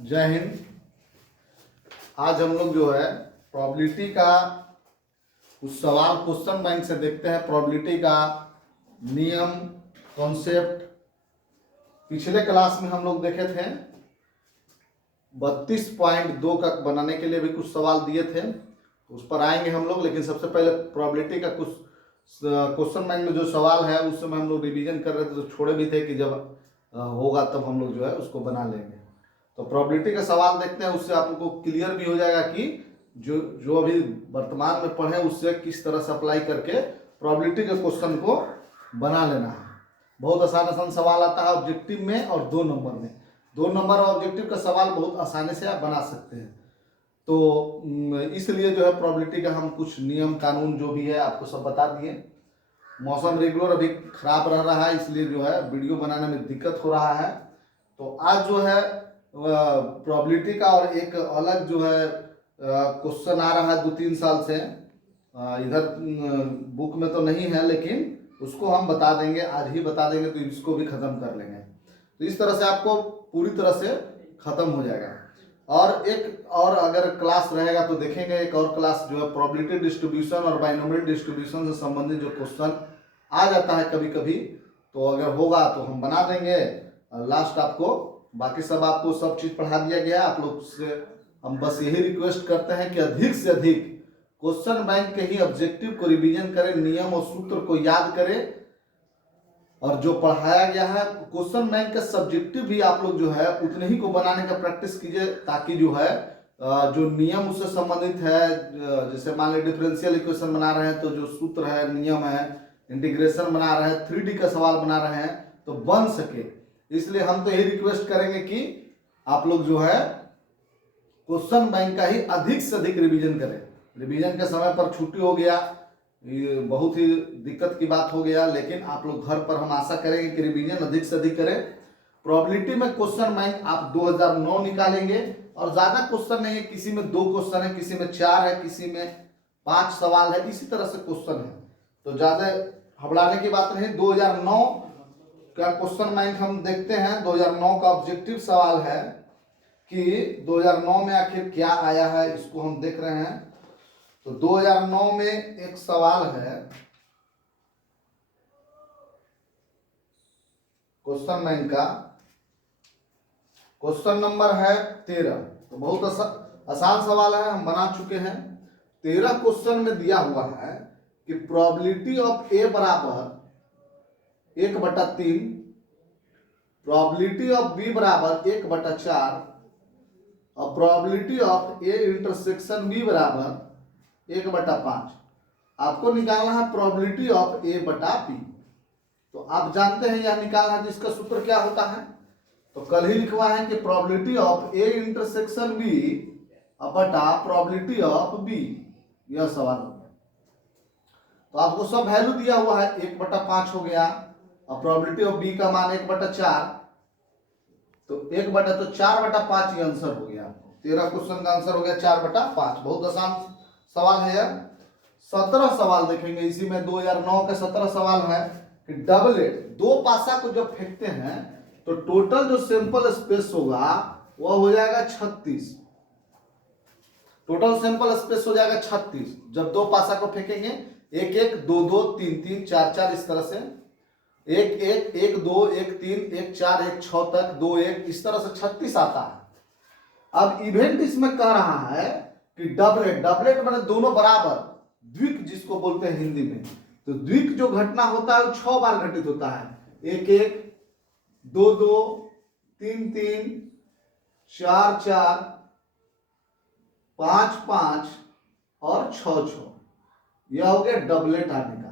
जय हिंद। आज हम लोग जो है प्रोबेबिलिटी का कुछ सवाल क्वेश्चन बैंक से देखते हैं। प्रोबेबिलिटी का नियम, कॉन्सेप्ट पिछले क्लास में हम लोग देखे थे। 32.2 का बनाने के लिए भी कुछ सवाल दिए थे, उस पर आएंगे हम लोग। लेकिन सबसे पहले प्रोबेबिलिटी का कुछ क्वेश्चन बैंक में जो सवाल है उस समय हम लोग रिवीजन कर रहे थे, तो छोड़े भी थे कि जब होगा तब हम लोग जो है उसको बना लेंगे। तो प्रोबेबिलिटी का सवाल देखते हैं, उससे आप लोग को क्लियर भी हो जाएगा कि जो अभी वर्तमान में पढ़े उससे किस तरह से अप्लाई करके प्रोबेबिलिटी के क्वेश्चन को बना लेना है। बहुत आसान आसान सवाल आता है ऑब्जेक्टिव में और 2 नंबर में। 2 नंबर और ऑब्जेक्टिव का सवाल बहुत आसानी से आप बना सकते हैं। तो इसलिए जो है प्रोबेबिलिटी का हम कुछ नियम कानून जो भी है आपको सब बता दिए। मौसम रेगुलर अभी खराब रह रहा है, इसलिए जो है वीडियो बनाने में दिक्कत हो रहा है। तो आज जो है प्रोबेबिलिटी का और एक अलग जो है क्वेश्चन आ रहा है 2-3 साल से। इधर बुक में तो नहीं है, लेकिन उसको हम बता देंगे, आज ही बता देंगे, तो इसको भी खत्म कर लेंगे। तो इस तरह से आपको पूरी तरह से खत्म हो जाएगा। और एक और अगर क्लास रहेगा तो देखेंगे एक और क्लास जो है प्रोबेबिलिटी डिस्ट्रीब्यूशन और बाइनोमियल डिस्ट्रीब्यूशन से संबंधित जो क्वेश्चन आ जाता है कभी कभी, तो अगर होगा तो हम बना देंगे। लास्ट आपको बाकी सब आपको सब चीज पढ़ा दिया गया है। आप लोग से हम बस यही रिक्वेस्ट करते हैं कि अधिक से अधिक क्वेश्चन बैंक के ही ऑब्जेक्टिव को रिवीजन करें, नियम और सूत्र को याद करें, और जो पढ़ाया गया है क्वेश्चन बैंक का सब्जेक्टिव भी आप लोग जो है उतने ही को बनाने का प्रैक्टिस कीजिए, ताकि जो है जो नियम उससे संबंधित है, जैसे मान लीजिए डिफरेंशियल इक्वेशन बना रहे हैं तो जो सूत्र है, नियम है, इंटीग्रेशन बना रहे हैं, 3D का सवाल बना रहे हैं, तो बन सके। इसलिए हम तो यही रिक्वेस्ट करेंगे कि आप लोग जो है क्वेश्चन बैंक का ही अधिक से अधिक रिवीजन करें। रिवीजन के समय पर छुट्टी हो गया, ये बहुत ही दिक्कत की बात हो गया, लेकिन आप लोग घर पर हम आशा करेंगे कि रिवीजन अधिक से अधिक करें। प्रोबेबिलिटी में क्वेश्चन बैंक आप 2009 निकालेंगे, और ज्यादा क्वेश्चन नहीं है, किसी में 2 क्वेश्चन है, किसी में 4 है, किसी में 5 सवाल है, इसी तरह से क्वेश्चन है, तो ज्यादा घबराने की बात नहीं। 2009 का क्वेश्चन बैंक हम देखते हैं। 2009 का ऑब्जेक्टिव सवाल है कि 2009 में आखिर क्या आया है, इसको हम देख रहे हैं। तो 2009 में एक सवाल है क्वेश्चन बैंक का, क्वेश्चन नंबर है 13। तो बहुत आसान सवाल है, हम बना चुके हैं। 13 क्वेश्चन में दिया हुआ है कि प्रोबेबिलिटी ऑफ ए बराबर 1/3, प्रोबेबिलिटी ऑफ बी बराबर 1/4 और probability of A intersection B बराबर 1/5। आपको निकालना है प्रोबेबिलिटी ऑफ ए बटा बी। तो आप जानते हैं यह निकालना है, जिसका सूत्र क्या होता है, तो कल ही लिखवा है कि probability of A intersection B बटा प्रोबेबिलिटी ऑफ बी, यह सवाल हो गया। तो आपको सब वैल्यू दिया हुआ है, 1/5 हो गया, और प्रोबेबिलिटी ऑफ बी का मान 1/4, तो 4/5 ये आंसर हो गया। 13 क्वेश्चन का आंसर हो गया 4/5। बहुत आसान सवाल है यार। 17 सवाल देखेंगे इसी में। 2009 के 17 सवाल है कि डबलेट, 2 पासा को जब फेंकते हैं तो टोटल जो सैंपल स्पेस होगा वह हो जाएगा 36। टोटल सैंपल स्पेस हो जाएगा 36 जब 2 पासा को फेंकेंगे। 1 1 2 2 3 3 4 4, इस तरह से 1 1 1 2 1 3 1 4 1 6 तक 2 1, इस तरह से 36 आता है। अब इवेंट इसमें कह रहा है कि डबलेट, डबलेट माने दोनों बराबर, द्विक जिसको बोलते हैं हिंदी में। तो द्विक जो घटना होता है वो 6 बार घटित होता है। 1 1 2 2 3 3 4 4 5 5 और 6 6, यह हो गया डबलेट आने का।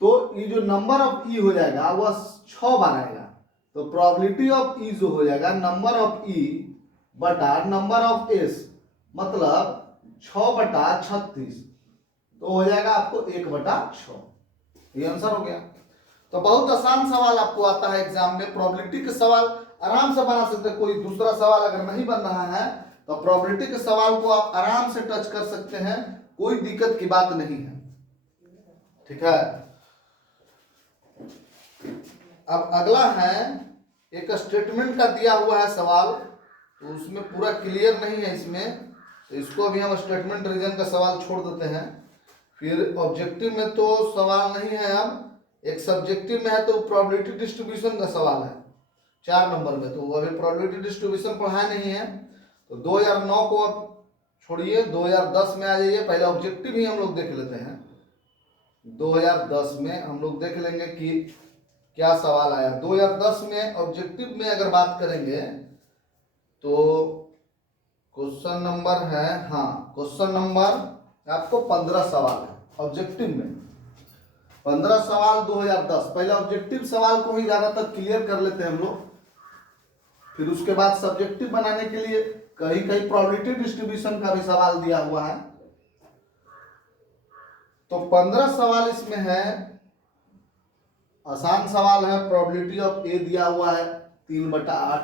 तो ये जो नंबर ऑफ ई हो जाएगा वह 6 बार आएगा। तो प्रोबेबिलिटी ऑफ ई जो हो जाएगा नंबर ऑफ ई बटा नंबर ऑफ एस, मतलब 6/36, तो हो जाएगा आपको 1/6। ये आंसर हो गया। तो बहुत आसान सवाल आपको आता है एग्जाम में। प्रोबेबिलिटी के सवाल आराम से बना सकते हैं। कोई दूसरा सवाल अगर नहीं बन रहा है तो प्रोबेबिलिटी के सवाल को आप आराम से टच कर सकते हैं, कोई दिक्कत की बात नहीं है। ठीक है। अब अगला है एक स्टेटमेंट का दिया हुआ है सवाल, तो उसमें पूरा क्लियर नहीं है इसमें, तो इसको अभी हम स्टेटमेंट रीजन का सवाल छोड़ देते हैं। फिर ऑब्जेक्टिव में तो सवाल नहीं है, अब एक सब्जेक्टिव में है तो प्रोबेबिलिटी डिस्ट्रीब्यूशन का सवाल है 4 नंबर में, तो अभी प्रोबेबिलिटी डिस्ट्रीब्यूशन पढ़ा नहीं है। तो 2009 को अब छोड़िए, 2010 में आ जाइए, पहले ऑब्जेक्टिव ही हम लोग देख लेते हैं। 2010 में हम लोग देख लेंगे कि क्या सवाल आया। 2010 में ऑब्जेक्टिव में अगर बात करेंगे तो क्वेश्चन नंबर है, हाँ क्वेश्चन नंबर आपको 15 सवाल है ऑब्जेक्टिव में, 15 सवाल 2010। पहले ऑब्जेक्टिव सवाल को ही ज्यादातर क्लियर कर लेते हैं हम लोग, फिर उसके बाद सब्जेक्टिव बनाने के लिए कहीं कहीं प्रोबेबिलिटी डिस्ट्रीब्यूशन का भी सवाल दिया हुआ है। तो 15 सवाल इसमें है। आसान सवाल है, प्रोबेबिलिटी ऑफ ए दिया हुआ है 3/8,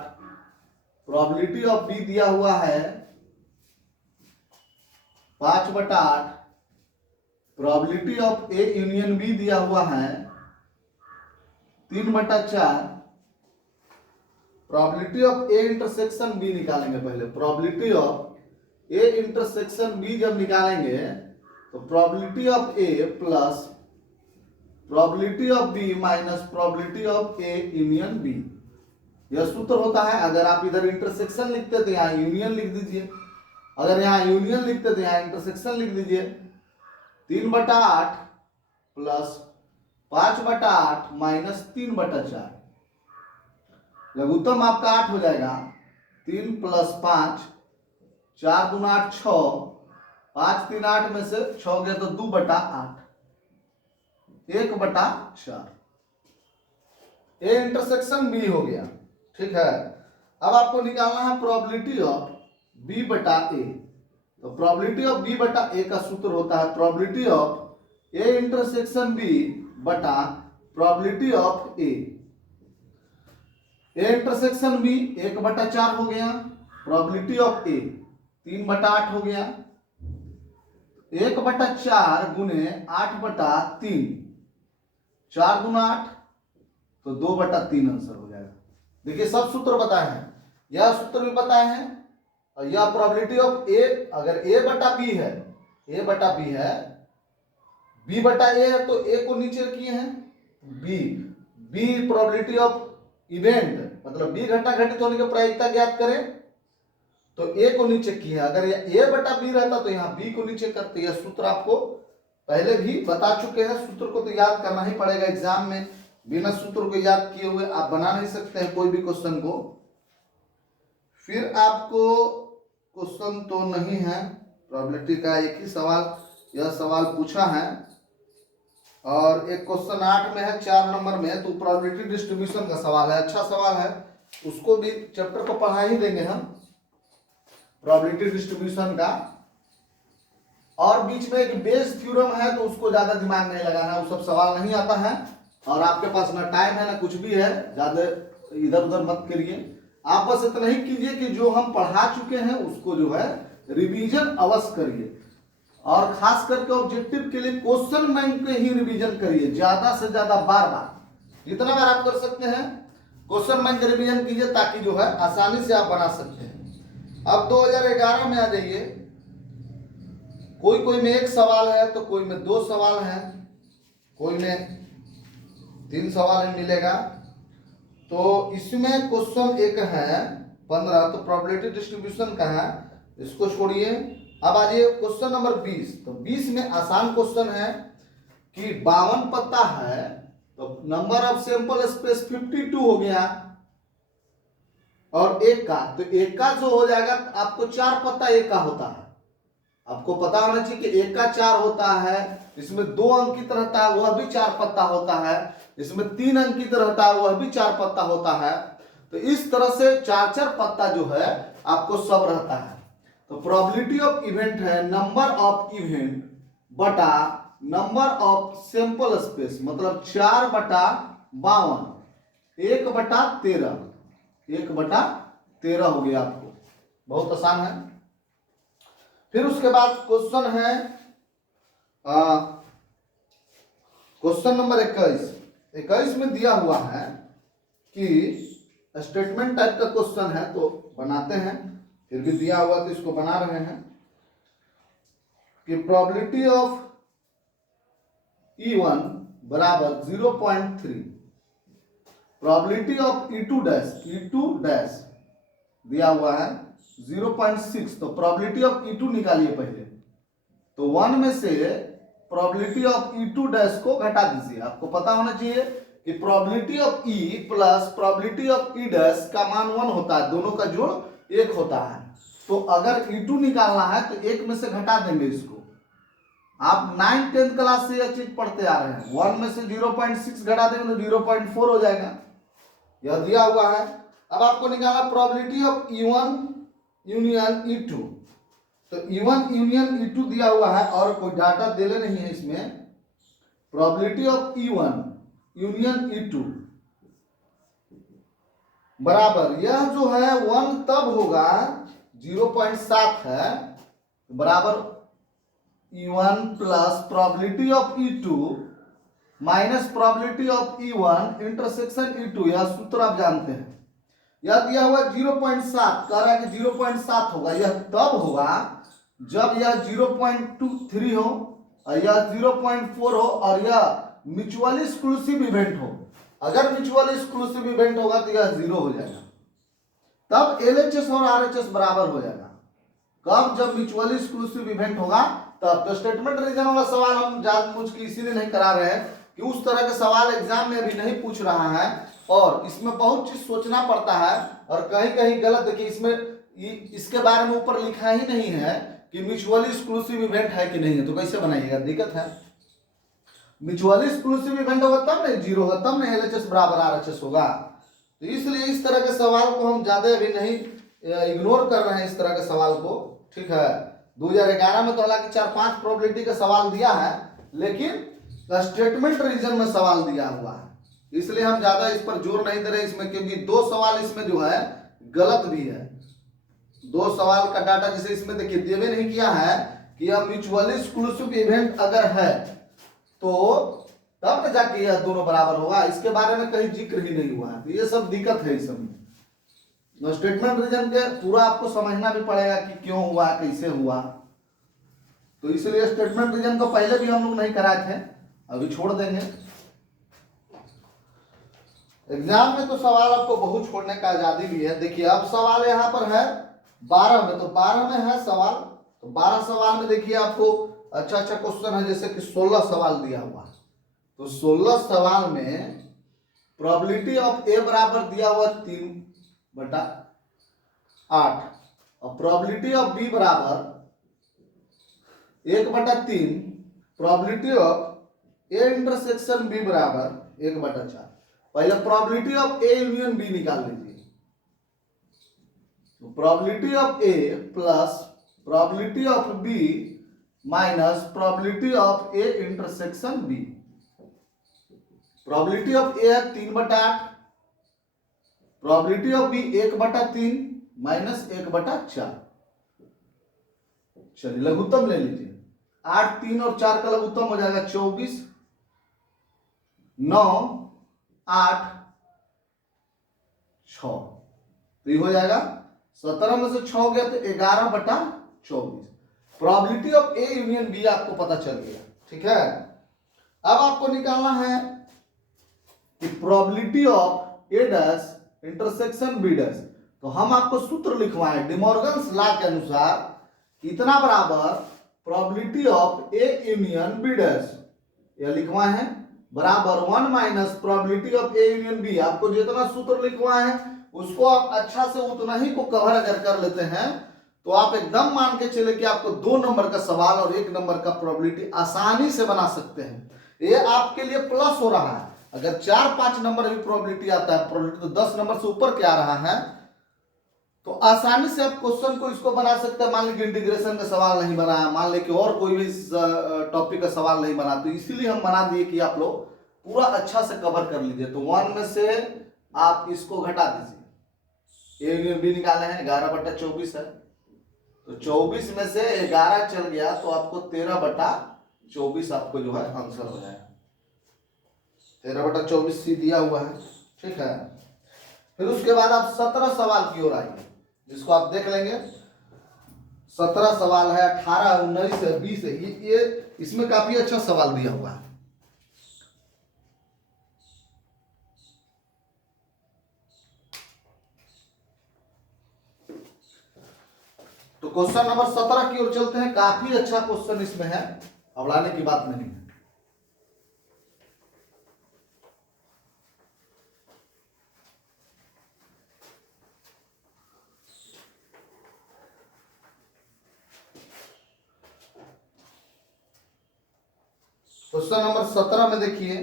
प्रोबेबिलिटी ऑफ बी दिया हुआ है 5/8, probability of A union B दिया हुआ है 3/4, probability of A intersection B निकालेंगे पहले। Probability of A intersection B जब निकालेंगे तो probability of A plus probability of B minus probability of A union B, यह सूत्र होता है। अगर आप इधर इंटरसेक्शन लिखते तो यहाँ यूनियन लिख दीजिए, अगर यहाँ यूनियन लिखते तो यहाँ इंटरसेक्शन लिख दीजिए। 3/8 प्लस 5/8 माइनस 3/4, लघुत्तम आपका 8 हो जाएगा। 3 + 5, 4 दूना 8 6, 5 3 8 में से 6 गया तो 2/8, 1/4। ए इंटरसेक्शन बी हो गया, ठीक है। अब आपको निकालना है प्रोबेबिलिटी ऑफ बी बटा ए। तो प्रोबेबिलिटी ऑफ बी बटा ए का सूत्र होता है probability of A intersection B बटा probability of A. A intersection B 1/4 हो गया, प्रोबेबिलिटी ऑफ ए 3/8 हो गया। 1/4 गुने 8/3, 4 दूना 8 तो 2/3 आंसर हो जाएगा। देखिए सब सूत्र बताए हैं, यह सूत्र भी बताए हैं, और यह प्रोबेबिलिटी ऑफ ए, अगर ए बटा बी है, ए बटा बी है, बी बटा ए है तो ए को नीचे किए हैं, B B probability of event मतलब बी घटना घटित होने की प्रायिकता ज्ञात करें तो ए को नीचे किए। अगर ए बटा बी रहता तो यहाँ बी को नीचे करते। यह सूत्र आपको पहले भी बता चुके हैं, सूत्र को तो याद करना ही पड़ेगा एग्जाम में, बिना सूत्र को याद किए हुए आप बना नहीं सकते हैं कोई भी क्वेश्चन को। फिर आपको क्वेश्चन तो नहीं है, प्रोबेबिलिटी का एक ही सवाल, यह सवाल पूछा है, और एक क्वेश्चन 8 में है 4 नंबर में, तो प्रोबेबिलिटी डिस्ट्रीब्यूशन का सवाल है, अच्छा सवाल है, उसको भी चैप्टर को पढ़ा ही देंगे हम प्रोबेबिलिटी डिस्ट्रीब्यूशन का। और बीच में एक बेस थ्योरम है तो उसको ज्यादा दिमाग नहीं लगाना है, वो सब सवाल नहीं आता है, और आपके पास ना टाइम है ना कुछ भी है, ज्यादा इधर उधर मत करिए। आप बस इतना ही कीजिए कि जो हम पढ़ा चुके हैं उसको जो है रिवीजन अवश्य करिए, और खास करके ऑब्जेक्टिव के लिए क्वेश्चन बैंक पे ही रिवीजन करिए, ज्यादा से ज्यादा बार बार, जितना बार आप कर सकते हैं क्वेश्चन बैंक रिवीजन कीजिए, ताकि जो है आसानी से आप बना सकते हैं। अब 2011 में आ जाइए, कोई में 1 सवाल है तो कोई में 2 सवाल है, कोई में 3 सवाल मिलेगा। तो इसमें क्वेश्चन एक है 15, तो प्रोबेबिलिटी डिस्ट्रीब्यूशन का है, इसको छोड़िए। अब आ जाइए क्वेश्चन नंबर 20। तो 20 में आसान क्वेश्चन है कि 52 पत्ता है तो नंबर ऑफ सैंपल स्पेस 52 हो गया, और एक का, तो एक का जो हो जाएगा आपको 4 पत्ता एक का होता है, आपको पता होना चाहिए कि एक का 4 होता है, इसमें 2 अंकित रहता है वह भी 4 पत्ता होता है, इसमें 3 अंकित रहता है वह भी 4 पत्ता होता है। तो इस तरह से 4 पत्ता जो है आपको सब रहता है। तो प्रोबेबिलिटी ऑफ इवेंट है नंबर ऑफ इवेंट बटा नंबर ऑफ सैंपल स्पेस, मतलब 4/52, 1/13, 1/13 हो गया आपको, बहुत आसान है। फिर उसके बाद क्वेश्चन है क्वेश्चन नंबर 21 में दिया हुआ है कि स्टेटमेंट टाइप का क्वेश्चन है तो बनाते हैं, फिर भी दिया हुआ तो इसको बना रहे हैं कि प्रोबेबिलिटी ऑफ E1 बराबर 0.3, प्रोबेबिलिटी ऑफ E2 डैश दिया हुआ है 0.6, तो प्रोबेबिलिटी ऑफ E2 निकालिए पहले। तो 1 में से प्रोबेबिलिटी ऑफ E2 डैश को घटा दीजिए। आपको पता होना चाहिए कि probability of E plus probability of E dash का मान 1 होता है, दोनों का जोड़ 1 होता है। तो अगर E2 निकालना है तो 1 में से घटा देंगे इसको। आप 9th 10th क्लास से यह चीज पढ़ते आ रहे हैं। 1 में से 0.6 घटा देंगे तो 0.4 हो जाएगा, यह दिया हुआ है। अब आपको निकालना probability of E1 union E2, तो E1 यूनियन E2 दिया हुआ है और कोई डाटा देले नहीं है इसमें। Probability of E1 union E2 बराबर, यह जो है 1 तब होगा 0.7 है, बराबर E1 plus probability of E2 minus probability of E1 intersection E2, यह सूत्र आप जानते हैं। यह दिया हुआ 0.7, कह रहा है कि 0.7 होगा। यह तब होगा जब यह 0.23 हो और यह 0.4 हो और यह म्यूचुअली एक्सक्लूसिव इवेंट हो। अगर म्यूचुअली एक्सक्लूसिव इवेंट होगा तो यह 0 हो जाएगा, तब LHS और RHS बराबर हो जाएगा। कब? जब म्यूचुअली एक्सक्लूसिव इवेंट होगा तब। तो स्टेटमेंट रीजन वाला सवाल हम जानबूझ के इसीलिए नहीं करा रहे हैं कि उस तरह के सवाल एग्जाम में अभी नहीं पूछ रहा है और इसमें बहुत चीज सोचना पड़ता है और कहीं कहीं गलत। देखिए इसमें इसके बारे में ऊपर लिखा ही नहीं है कि म्यूचुअली एक्सक्लूसिव इवेंट है कि नहीं है, तो कैसे बनाइएगा, दिक्कत है। म्यूचुअली एक्सक्लूसिव इवेंट होगा तब नहीं 0 होगा, तब नहीं LHS बराबर RHS होगा। तो इसलिए इस तरह के सवाल को हम ज्यादा अभी नहीं इग्नोर कर रहे हैं इस तरह के सवाल को, ठीक है। 2011 में तो हालांकि 4-5 प्रोबेबिलिटी का सवाल दिया है, लेकिन स्टेटमेंट रीजन में सवाल दिया हुआ है, इसलिए हम ज्यादा इस पर जोर नहीं दे रहे इसमें, क्योंकि 2 सवाल इसमें जो है गलत भी है। 2 सवाल का डाटा जिसे इसमें देखिए देवे नहीं किया है कि यह म्यूचुअली एक्सक्लूसिव इवेंट अगर है तो तब न जाके यह दोनों बराबर होगा, इसके बारे में कहीं जिक्र ही नहीं हुआ है। तो ये सब दिक्कत है इस समय। स्टेटमेंट रीजन के पूरा आपको समझना भी पड़ेगा कि क्यों हुआ, कैसे हुआ। तो इसलिए स्टेटमेंट रीजन को पहले भी हम लोग नहीं कराए थे, अभी छोड़ देंगे। एग्जाम में तो सवाल आपको बहुत छोड़ने का आजादी भी है। देखिए अब सवाल यहाँ पर है 12 में, तो 12 में है सवाल, तो 12 सवाल में देखिए आपको अच्छा क्वेश्चन है, जैसे कि 16 सवाल दिया हुआ है। तो 16 सवाल में प्रोबेबिलिटी ऑफ ए बराबर दिया हुआ 3/8 और प्रोबेबिलिटी ऑफ बी बराबर 1/3, probability of A intersection B बराबर 1/4। पहले probability of A union B निकाल लीजिए। तो probability of A plus probability of B minus probability of A intersection B. Probability of A है 3/8, प्रोबेबिलिटी ऑफ बी 1/3 माइनस 1/4। चलिए लघुत्तम ले लीजिए, 8 3 और 4 का लघुत्तम हो जाएगा 24, 9 8 6, तो ये हो जाएगा 17 में से 6 गया तो 11/24। Probability of A union B आपको पता चल गया, ठीक है। अब आपको निकालना है कि probability of A dash intersection B dash. तो हम आपको सूत्र लिखवाए डिमॉर्गन्स लॉ के अनुसार, कितना बराबर probability of A union B dash, यह लिखवाए हैं बराबर 1 minus probability of A union B. आपको जितना सूत्र लिखवाए हैं उसको आप अच्छा से उतना ही को कवर अगर कर लेते हैं तो आप एकदम मान के चले कि आपको 2 नंबर का सवाल और 1 नंबर का प्रोबेबिलिटी आसानी से बना सकते हैं। ये आपके लिए प्लस हो रहा है। अगर 4-5 नंबर भी प्रोबेबिलिटी आता है, प्रोबेबिलिटी तो 10 नंबर से ऊपर के आ रहा है, तो आसानी से आप क्वेश्चन को इसको बना सकते हैं। मान लीजिए इंटीग्रेशन का सवाल नहीं बना है, मान लीजिए और कोई भी टॉपिक का सवाल नहीं बना, तो इसीलिए हम बना दिए कि आप लोग पूरा अच्छा से कवर कर लीजिए। तो 1 में से आप इसको घटा दीजिए, ए यूनियन बी निकाले हैं 11/24 है, तो 24 में से 11 चल गया तो आपको 13/24 आपको जो है आंसर हो जाएगा। 13/24 सी दिया हुआ है, ठीक है। फिर उसके बाद आप 17 सवाल की ओर आइए, जिसको आप देख लेंगे। 17 सवाल है, 18, 19 है, 20 है, ये इसमें काफी अच्छा सवाल दिया हुआ है। तो क्वेश्चन नंबर 17 की ओर चलते हैं। काफी अच्छा क्वेश्चन इसमें है, घबराने की बात नहीं है। क्वेश्चन नंबर 17 में देखिए,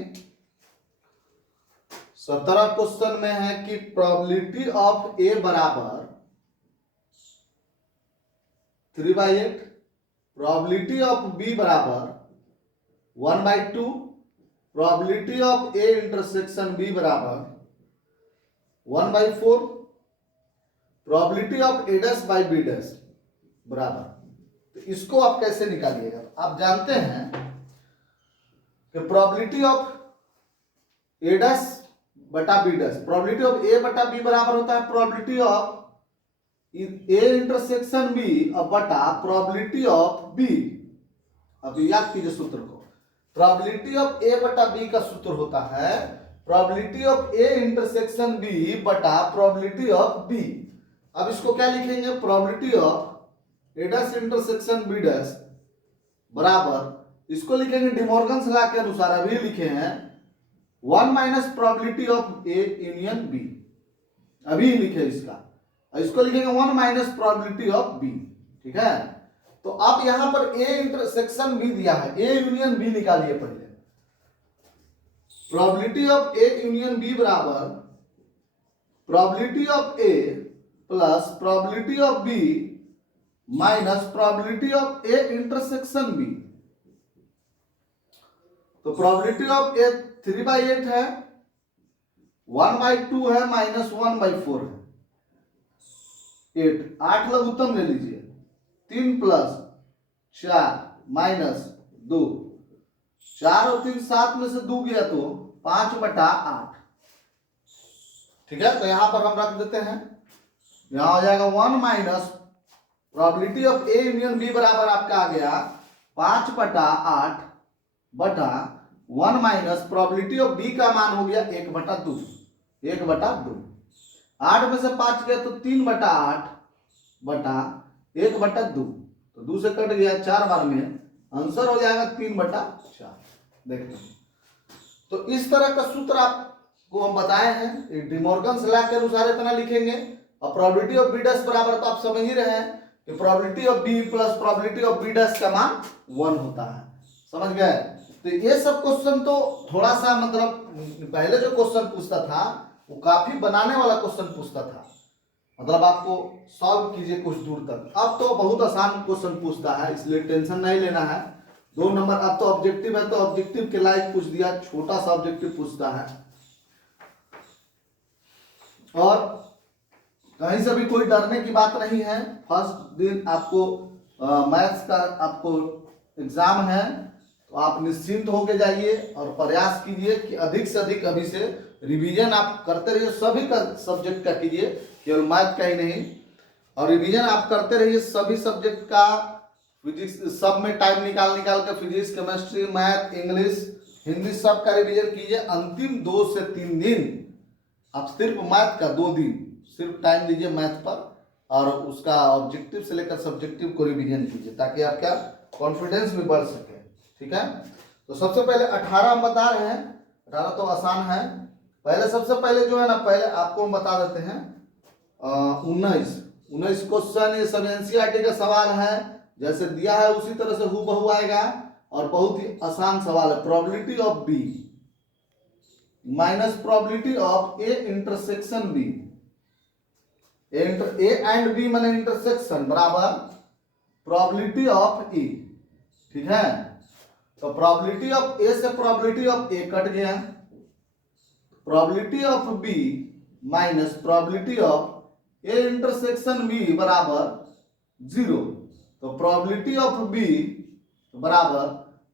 17 क्वेश्चन में है कि प्रोबेबिलिटी ऑफ ए बराबर 3/8, प्रोबेबिलिटी ऑफ बी बराबर 1/2, probability of A intersection B बराबर 1/4, probability of A dash by B dash बराबर। तो इसको आप कैसे निकालिएगा? आप जानते हैं कि प्रोबेबिलिटी ऑफ ए डैश बटा B dash, probability of A बटा बी बराबर होता है probability of A intersection B बटा प्रोबेबिलिटी ऑफ बी। अब याद कीजिए सूत्र को, प्रोबेबिलिटी ऑफ ए बटा बी का सूत्र होता है probability of A intersection B बटा प्रोबेबिलिटी ऑफ बी। अब इसको क्या लिखेंगे? Probability of A dash intersection B dash बराबर, इसको लिखेंगे डिमॉर्गन्स लॉ के अनुसार, अभी लिखे हैं 1 minus probability of A union B, अभी लिखे इसका, इसको लिखेंगे 1 माइनस प्रोबेबिलिटी ऑफ बी। ठीक है, तो अब यहां पर ए इंटरसेक्शन बी दिया है, ए यूनियन बी निकालिए पहले। Probability of A union B बराबर probability of A plus probability of B minus probability of A intersection B. तो प्रोबेबिलिटी ऑफ ए 3/8 है, 1/2 है, माइनस 1/4 है, 8 लघुत्तम ले लीजिए, 3 प्लस 4 माइनस 2, 4 और 3 7 में से 2 गया तो 5/8। ठीक है, तो यहां पर हम रख देते हैं, यहां हो जाएगा 1 minus probability of A union B बराबर आपका आ गया 5/8 बटा 1 माइनस प्रोबेबिलिटी ऑफ बी का मान हो गया 1/2, 1/2। 8 में से 5 गया तो 3/8 बटा 1/2, तो 2 से कट गया, 4 बार में आंसर हो जाएगा 3/4। देखते हैं, तो इस तरह का सूत्र आपको हम बताए हैं, डिमॉर्गन्स लॉ के अनुसार इतना लिखेंगे। और प्रोबेबिलिटी ऑफ बी डैश बराबर तो आप समझ ही रहे हैं कि probability of B plus probability of B dash का मान 1 होता है, समझ गए? तो ये सब क्वेश्चन तो थोड़ा सा मतलब पहले जो क्वेश्चन पूछता था वो काफी बनाने वाला क्वेश्चन पूछता था, मतलब आपको सॉल्व कीजिए कुछ दूर तक। अब तो बहुत आसान क्वेश्चन पूछता है, इसलिए टेंशन नहीं लेना है। 2 नंबर, अब तो ऑब्जेक्टिव है तो ऑब्जेक्टिव के लायक पूछ दिया, छोटा सा ऑब्जेक्टिव पूछता है, और कहीं से भी कोई डरने की बात नहीं है। फर्स्ट दिन आपको मैथ्स का आपको एग्जाम है, तो आप निश्चिंत होके जाइए और प्रयास कीजिए कि अधिक से अधिक अभी से रिवीजन आप करते रहिए, सभी का सब्जेक्ट का कीजिए, केवल मैथ का ही नहीं। और रिवीजन आप करते रहिए सभी सब्जेक्ट का, फिजिक्स सब में टाइम निकाल कर physics, chemistry, math, English, Hindi सब का रिवीजन कीजिए। अंतिम 2 से 3 दिन आप सिर्फ मैथ का 2 दिन सिर्फ टाइम दीजिए मैथ पर, और उसका ऑब्जेक्टिव से लेकर सब्जेक्टिव को रिवीजन कीजिए, ताकि आपका कॉन्फिडेंस भी बढ़ सके। ठीक है, तो सबसे पहले 18 हम बता रहे हैं, 18 तो आसान है। पहले सबसे पहले जो है ना, पहले आपको हम बता देते हैं 19 क्वेश्चन, ये सब एनसीईआरटी का सवाल है, जैसे दिया है उसी तरह से हूबहू आएगा, और बहुत ही आसान सवाल है। Probability of B minus probability of A intersection B, A and B माने इंटरसेक्शन बराबर प्रोबेबिलिटी ऑफ ए। ठीक है, तो प्रोबेबिलिटी ऑफ ए से प्रोबेबिलिटी ऑफ ए कट गया, probability of B minus probability of A intersection B बराबर 0। तो probability of B बराबर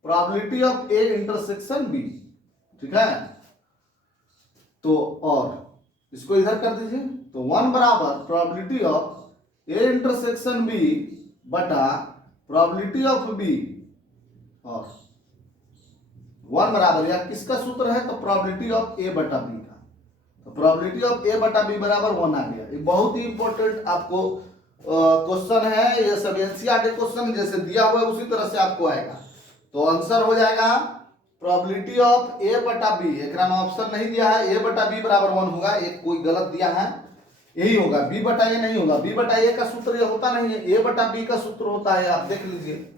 probability of A intersection B. ठीक है, तो और इसको इधर कर दीजिए, तो 1 बराबर probability of A intersection B बटा प्रोबेबिलिटी ऑफ बी, और 1 बराबर, या किसका सूत्र है, तो प्रोबेबिलिटी ऑफ ए बटा बी का, तो प्रोबेबिलिटी ऑफ ए बटा बी बराबर 1 आ गया। ये बहुत ही इंपॉर्टेंट आपको क्वेश्चन है, ये सब एनसीईआरटी क्वेश्चन जैसे दिया हुआ है उसी तरह से आपको आएगा। तो आंसर हो जाएगा प्रोबेबिलिटी ऑफ ए बटा बी, एक ऑप्शन नहीं दिया है, ए बटा बी बराबर 1 होगा, एक कोई गलत दिया है, यही होगा, बी बटा ए नहीं होगा, बी बटा ए का सूत्र ये होता नहीं है, ए बटा बी का सूत्र होता है, आप देख लीजिए।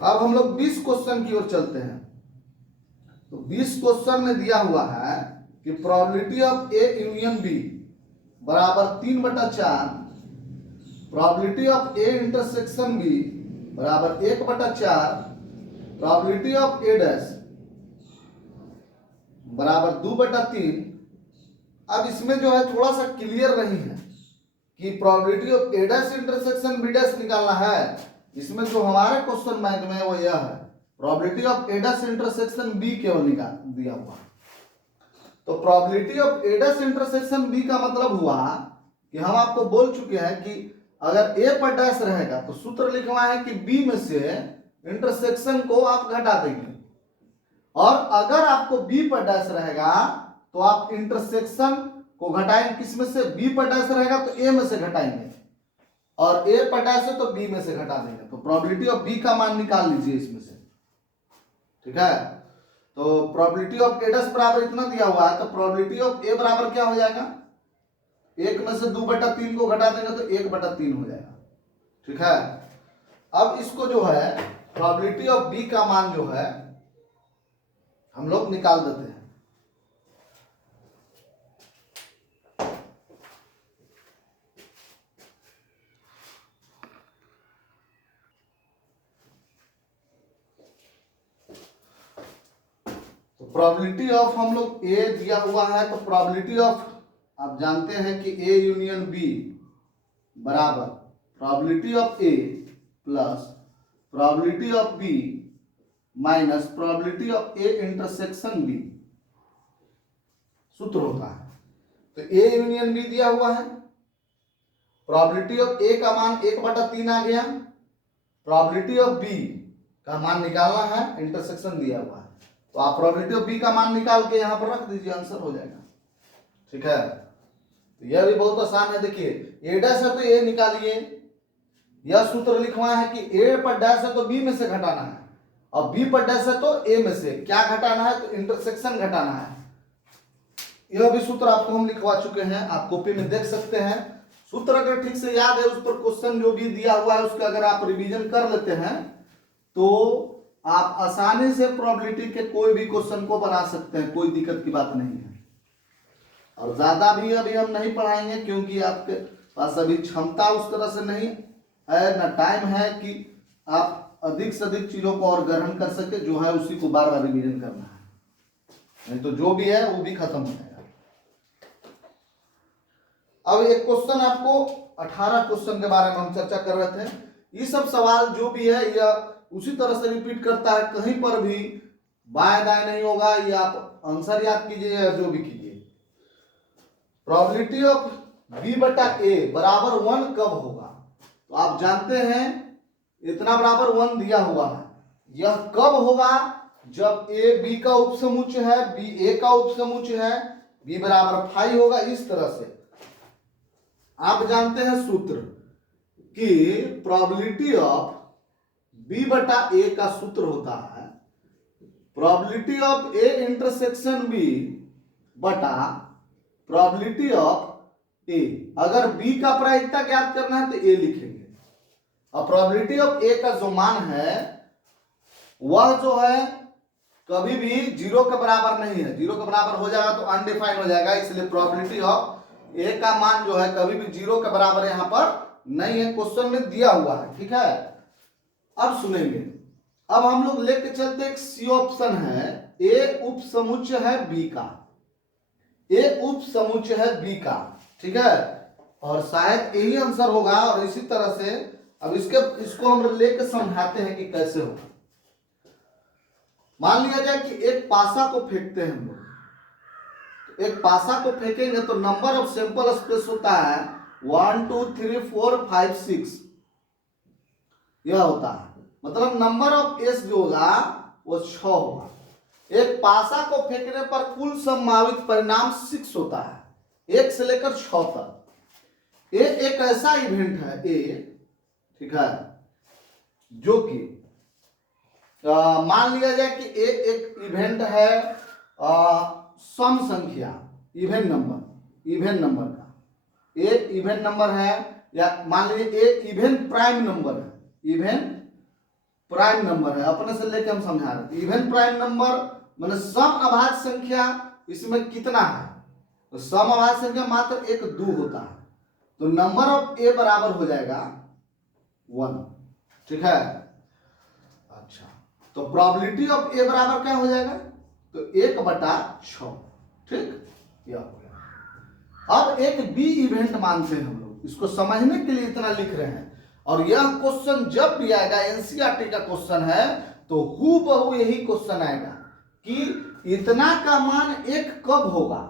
अब हम लोग 20 क्वेश्चन की ओर चलते हैं। तो 20 क्वेश्चन में दिया हुआ है कि probability of A union B बराबर 3/4, probability of A intersection B बराबर 1/4, प्रोबेबिलिटी ऑफ ए डैश बराबर 2/3। अब इसमें जो है थोड़ा सा क्लियर नहीं है कि probability of A dash intersection B dash निकालना है। इसमें जो हमारे क्वेश्चन बैंक में है वो यह है, probability of A dash intersection B केवल निकाल दिया हुआ। तो probability of A dash intersection B का मतलब हुआ कि हम आपको बोल चुके हैं कि अगर ए पर डैश रहेगा तो सूत्र लिखवा है कि बी में से इंटरसेक्शन को आप घटा देंगे, और अगर आपको बी पर डैश रहेगा तो आप इंटरसेक्शन को घटाएंगे, किस में से, बी पर डैश रहेगा तो ए में से घटाएंगे, और ए पर डैश है तो बी में से घटा देंगे। तो प्रोबेबिलिटी ऑफ बी का मान निकाल लीजिए इसमें से, ठीक है। तो प्रोबेबिलिटी ऑफ ए डैश बराबर इतना दिया हुआ है, तो प्रोबेबिलिटी ऑफ ए बराबर क्या हो जाएगा, 1 में से 2/3 को घटा देंगे तो 1/3 हो जाएगा, ठीक है। अब इसको जो है प्रोबेबिलिटी ऑफ बी का मान जो है हम लोग निकाल देते हैं। तो प्रोबेबिलिटी ऑफ हम लोग ए दिया हुआ है, तो प्रोबेबिलिटी ऑफ आप जानते हैं कि ए यूनियन बी बराबर probability of A plus probability of B minus probability of A intersection B सूत्र होता है। तो ए यूनियन बी दिया हुआ है, प्रोबेबिलिटी ऑफ ए का मान 1/3 आ गया, प्रोबेबिलिटी ऑफ बी का मान निकालना है, इंटरसेक्शन दिया हुआ है, तो आप प्रोबेबिलिटी ऑफ बी का मान निकाल के यहां पर रख दीजिए, आंसर हो जाएगा, ठीक है। तो यह भी बहुत आसान है, देखिए ए डैश है तो ए निकालिए, यह सूत्र लिखवाए है कि ए पर डैश है तो बी में से घटाना है, और बी पर डैश है तो ए में से क्या घटाना है, तो इंटरसेक्शन घटाना है। यह भी सूत्र आपको हम लिखवा चुके हैं, आप कॉपी में देख सकते हैं। सूत्र अगर ठीक से याद है, उस पर क्वेश्चन जो भी दिया हुआ है उसका अगर आप रिवीजन कर लेते हैं तो आप आसानी से प्रोबेबिलिटी के कोई भी क्वेश्चन को बना सकते हैं, कोई दिक्कत की बात नहीं है। और ज्यादा भी अभी हम नहीं पढ़ाएंगे क्योंकि आपके पास अभी क्षमता उस तरह से नहीं है, ना टाइम है कि आप अधिक से अधिक चीजों को और ग्रहण कर सके, जो है उसी को बार बार रिवीजन करना है, नहीं तो जो भी है वो भी खत्म हो जाएगा। अब एक क्वेश्चन आपको 18 क्वेश्चन के बारे में हम चर्चा कर रहे थे। ये सब सवाल जो भी है यह उसी तरह से रिपीट करता है, कहीं पर भी बाएं दाएं नहीं होगा, ये आप आंसर याद कीजिए या जो भी कीजिए। प्रोबेबिलिटी ऑफ बी बटा ए बराबर 1 कब होगा, तो आप जानते हैं इतना बराबर 1 दिया हुआ है, यह कब होगा, जब ए बी का उपसमुच्चय है, बी ए का उपसमुच्चय है, बी बराबर 5 होगा। इस तरह से आप जानते हैं सूत्र कि प्रोबेबिलिटी ऑफ बी बटा ए का सूत्र होता है probability of A intersection B बटा प्रोबेबिलिटी ऑफ ए। अगर बी का प्रायिकता ज्ञात करना है तो ए लिखेंगे, और प्रोबेबिलिटी ऑफ ए का जो मान है वह जो है कभी भी 0 के बराबर नहीं है, 0 के बराबर हो जाएगा तो अनडिफाइंड हो जाएगा, इसलिए प्रोबेबिलिटी ऑफ ए का मान जो है कभी भी 0 के बराबर यहां पर नहीं है, क्वेश्चन में दिया हुआ है, ठीक है। अब सुनेंगे, अब हम लोग लेके चलते एक सी ऑप्शन है, ए उप समुच्चय है बी का, ए उप समुच्चय है बी का, ठीक है, और शायद यही आंसर होगा। और इसी तरह से अब इसको हम लेके समझाते हैं कि कैसे होगा। मान लिया जाए कि एक पासा को फेंकते हैं हम लोग, एक पासा को फेंकेंगे तो नंबर ऑफ सैंपल स्पेस होता है 1 2 3 4 5 6, यह होता है। मतलब नंबर ऑफ एस जो होगा वो 6 होगा। एक पासा को फेंकने पर कुल संभावित परिणाम 6 होता है, 1 से लेकर 6 तक। ये एक ऐसा इवेंट है ए, ठीक है, जो कि मान लिया जाए कि एक इवेंट है सम संख्या, इवेंट नंबर का ए इवेंट नंबर है, या मान लीजिए ए इवेंट प्राइम नंबर है, इवेंट प्राइम नंबर है, अपने से लेके हम समझा रहे थे। इवेंट प्राइम नंबर माने सम अभाज्य संख्या इसमें कितना है, तो सम अभाज्य संख्या मात्र 1 2 होता है, तो नंबर ऑफ ए बराबर हो जाएगा 1, ठीक है। अच्छा, तो प्रोबेबिलिटी ऑफ ए बराबर क्या हो जाएगा, तो 1/6, ठीक, यह हो गया। अब एक बी इवेंट मानते हैं हम लोग, इसको समझने के लिए इतना लिख रहे हैं, और यह क्वेश्चन जब भी आएगा, एनसीईआरटी का क्वेश्चन है, तो हूबहू यही क्वेश्चन आएगा कि इतना का मान 1 कब होगा,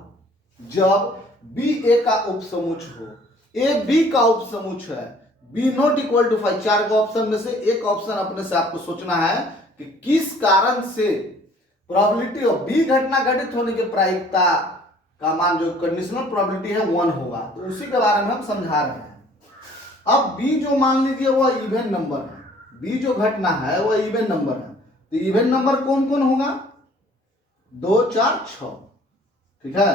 जब बी ए का उपसमुच हो। ए बी का उपसमुच है, बी नॉट इक्वल टू 5, 4 के ऑप्शन में से एक ऑप्शन अपने से आपको सोचना है कि किस कारण से प्रोबेबिलिटी ऑफ बी घटना घटित होने की प्रायिकता का मान जो कंडीशनल प्रोबेबिलिटी है 1 होगा, तो उसी के बारे में हम समझा रहे हैं। अब बी जो मान लीजिए वह इवेंट नंबर है, बी जो घटना है वह इवेंट नंबर है, तो इवेंट नंबर कौन कौन होगा, 2 4 6, ठीक है।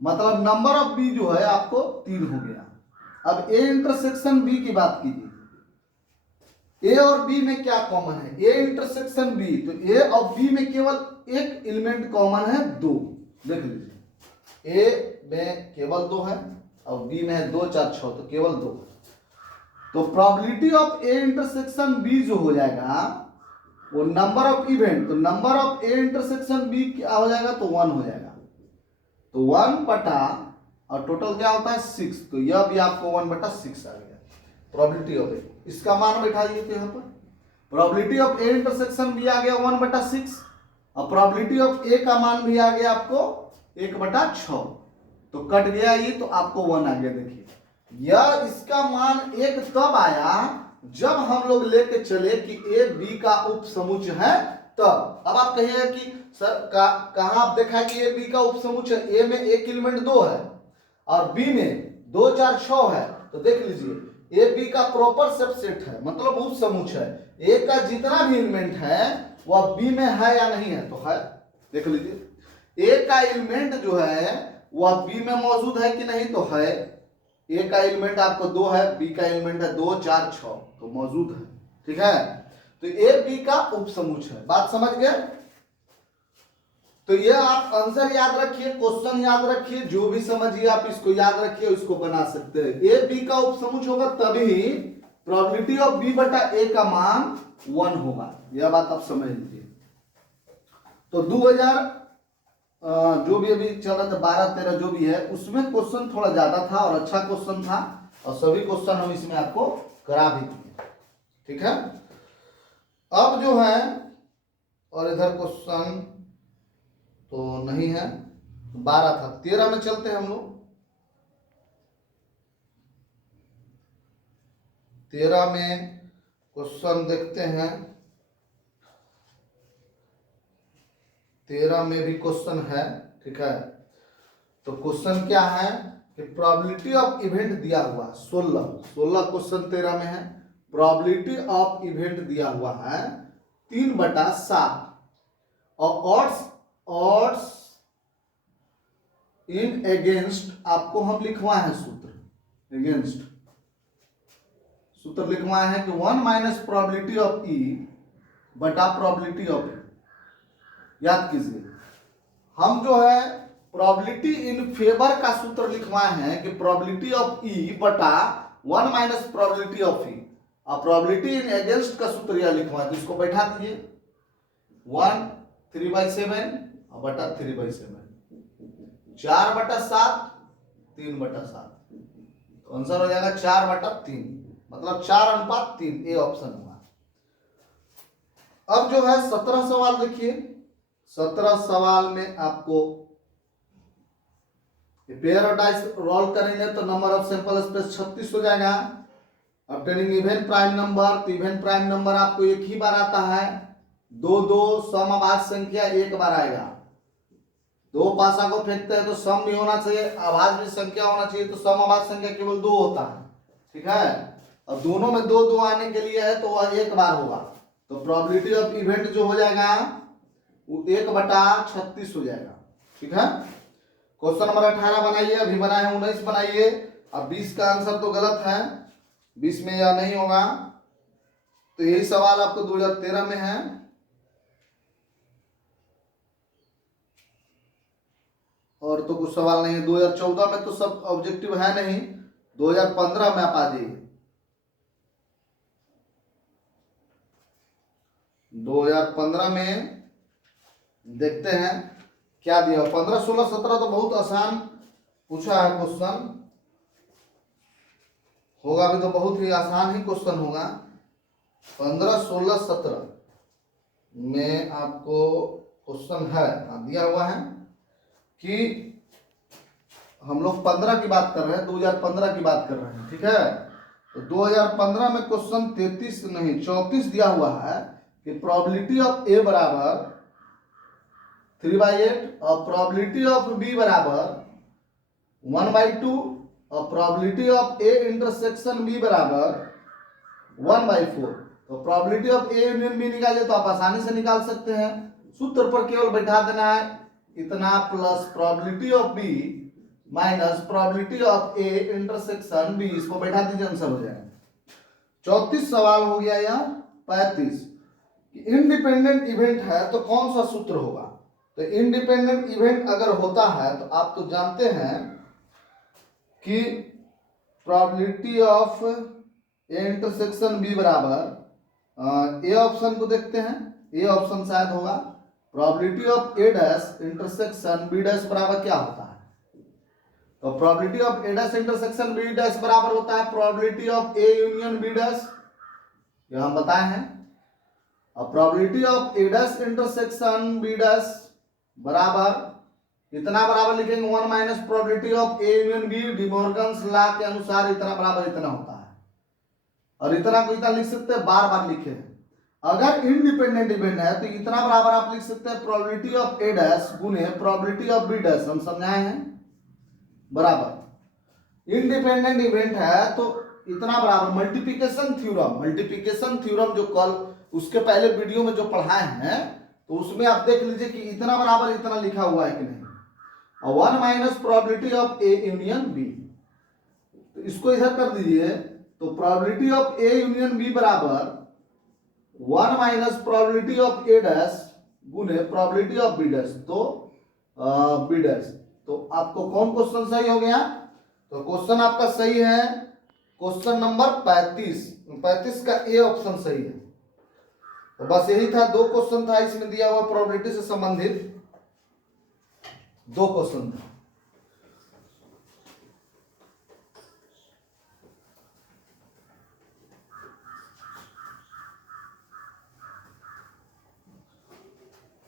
मतलब नंबर ऑफ बी जो है आपको 3 हो गया। अब ए इंटरसेक्शन बी की बात कीजिए, ए और बी में क्या कॉमन है, ए इंटरसेक्शन बी, तो ए और बी में केवल एक एलिमेंट कॉमन है 2, देख लीजिए, ए में केवल 2 है और बी में है 2 4 6, तो केवल 2, तो probability of A intersection B जो हो जाएगा वो नंबर ऑफ इवेंट, तो number of A intersection B क्या हो जाएगा, तो 1 हो जाएगा, तो 1 और टोटल क्या होता है 6, तो यह भी आपको 1/6 आ गया प्रोबेबिलिटी ऑफ ए। इसका मान बैठा दिए थे यहाँ पर, probability of A intersection B आ गया 1/6, और प्रोबेबिलिटी ऑफ ए का मान भी आ गया आपको 1/6, तो कट गया ये, तो आपको 1 आ गया। देखिए यह इसका मान 1 तब आया जब हम लोग लेके चले कि ए बी का उपसमुच है, तब। अब आप कहिएगा कि सर कहां आप देखा कि ए बी का उपसमुच है, ए में एक एलिमेंट 2 है और बी में 2 4 6 है, तो देख लीजिए ए बी का प्रॉपर सबसेट है, मतलब उपसमुच है, ए का जितना भी एलिमेंट है वह बी में है या नहीं है, तो है, देख लीजिए ए का एलिमेंट जो है वह बी में मौजूद है कि नहीं, तो है। ए का एलिमेंट आपको 2 है, बी का एलिमेंट है 2 4 6, तो मौजूद है, ठीक है। तो ए बी का उपसमुच है, बात समझ गए। तो ये आप आंसर याद रखिए, क्वेश्चन याद रखिए, जो भी समझिए आप इसको याद रखिए, उसको बना सकते हैं। ए बी का उपसमुच होगा तभी प्रोबेबिलिटी ऑफ बी बटा ए का मान 1 होगा, यह बात आप समझ लीजिए। तो 2000 जो भी अभी चल रहा था 12 13 जो भी है, उसमें क्वेश्चन थोड़ा ज्यादा था और अच्छा क्वेश्चन था, और सभी क्वेश्चन हम इसमें आपको करा भी दिए, ठीक है। अब जो है, और इधर क्वेश्चन तो नहीं है, 12 था, 13 में चलते हैं हम लोग। 13 में क्वेश्चन देखते हैं, 13 में भी क्वेश्चन है, ठीक है। तो क्वेश्चन क्या है कि प्रोबेबिलिटी ऑफ इवेंट दिया हुआ 16 क्वेश्चन 13 में है। प्रोबेबिलिटी ऑफ इवेंट दिया हुआ है 3/7, और ऑड्स इन अगेंस्ट आपको हम लिखवाए हैं सूत्र, अगेंस्ट सूत्र लिखवाए हैं कि 1 - प्रोबेबिलिटी ऑफ ई बटा प्रोबेबिलिटी ऑफ ई। याद कीजिए, हम जो है प्रोबेबिलिटी इन फेवर का सूत्र लिखवाए हैं कि प्रोबेबिलिटी ऑफ ई बटा 1 - प्रोबेबिलिटी ऑफ ई, और प्रोबेबिलिटी इन अगेंस्ट का सूत्र यह लिखवाए, तो इसको बैठा दीजिए 1 3/7 और बटा 3/7, 4/7 3/7, तो आंसर हो जाएगा 4/3, मतलब 4:3, ए ऑप्शन हुआ। अब जो है 17 सवाल देखिए, 17 सवाल में आपको पेयर और डाइस रोल करेंगे तो नंबर ऑफ सैंपल स्पेस 36 हो जाएगा। ऑब्टेनिंग इवन प्राइम नंबर, तो इवन प्राइम नंबर आपको एक ही बार आता है, दो दो सम अभाज्य संख्या एक बार आएगा। दो पासा को फेंकते हैं तो सम भी होना चाहिए, अभाज्य भी संख्या होना चाहिए, तो सम अभाज्य संख्या केवल दो होता है, ठीक है। और दोनों में दो दो आने के लिए है तो वह एक बार होगा, तो प्रोबेबिलिटी ऑफ इवेंट जो हो जाएगा वो 1/36 हो जाएगा, ठीक है। क्वेश्चन नंबर 18 बनाइए, अभी बनाए हैं 19 बनाइए। अब 20 का आंसर तो गलत है, 20 में यह नहीं होगा, तो यही सवाल आपको 2013 में है। और तो कुछ सवाल नहीं है। 2014 में तो सब ऑब्जेक्टिव है नहीं, 2015 में आप आ जाइए। 2015 में देखते हैं क्या दिया। 15, 16, 17 तो बहुत आसान पूछा है क्वेश्चन, होगा भी तो बहुत ही आसान ही क्वेश्चन होगा। 15, 16, 17 में आपको क्वेश्चन है दिया हुआ है कि हम लोग 15 की बात कर रहे हैं, 2015 की बात कर रहे हैं, ठीक है। तो 2015 में क्वेश्चन 33 नहीं 34 दिया हुआ है कि प्रोबेबिलिटी ऑफ ए बराबर 3/8 और प्रोबेबिलिटी ऑफ बी बराबर 1/2 और probability of A intersection B बराबर 1/4। तो probability of A union B निकालिए तो आप आसानी से निकाल सकते हैं। सूत्र पर केवल बैठा देना है, इतना plus probability of B minus probability of A intersection B, इसको बैठा दीजिए, आंसर हो जाएगा। 34 सवाल हो गया या 35। इंडिपेंडेंट इवेंट है तो कौन सा सूत्र होगा। तो इंडिपेंडेंट इवेंट अगर होता है तो आप तो जानते हैं कि probability of A intersection B बराबर, ए ऑप्शन को देखते हैं, ए ऑप्शन शायद होगा, probability of A dash intersection B dash बराबर क्या होता है। तो probability of A dash intersection B dash बराबर होता है probability of A union B dash, यह हम बताए हैं। और probability of A dash intersection B dash बराबर इतना बराबर लिखेंगे 1 minus probability of A union B, De Morgan's law के अनुसार इतना बराबर इतना होता है। और इतना को इतना लिख सकते हैं, बार बार लिखे हैं। अगर इंडिपेंडेंट इवेंट है तो इतना बराबर आप लिख सकते हैं प्रोबेबिलिटी ऑफ ए डैश गुने प्रोबेबिलिटी ऑफ बी डैश, हम समझाए हैं बराबर। इंडिपेंडेंट इवेंट है तो इतना बराबर मल्टीप्लिकेशन थ्योरम जो कल उसके पहले वीडियो में जो पढ़ाए हैं तो उसमें आप देख लीजिए कि इतना बराबर इतना लिखा हुआ है कि नहीं। और 1 minus probability of A union B, तो इसको इधर कर दीजिए, तो probability of A union B बराबर 1 minus probability of A dash गुने प्रोबेबिलिटी ऑफ बी डैश, तो बी डैश। तो आपको कौन क्वेश्चन सही हो गया। तो क्वेश्चन आपका सही है क्वेश्चन नंबर 35 का ए ऑप्शन सही है। तो बस यही था, दो क्वेश्चन था इसमें दिया हुआ प्रोबेबिलिटी से संबंधित, दो क्वेश्चन था।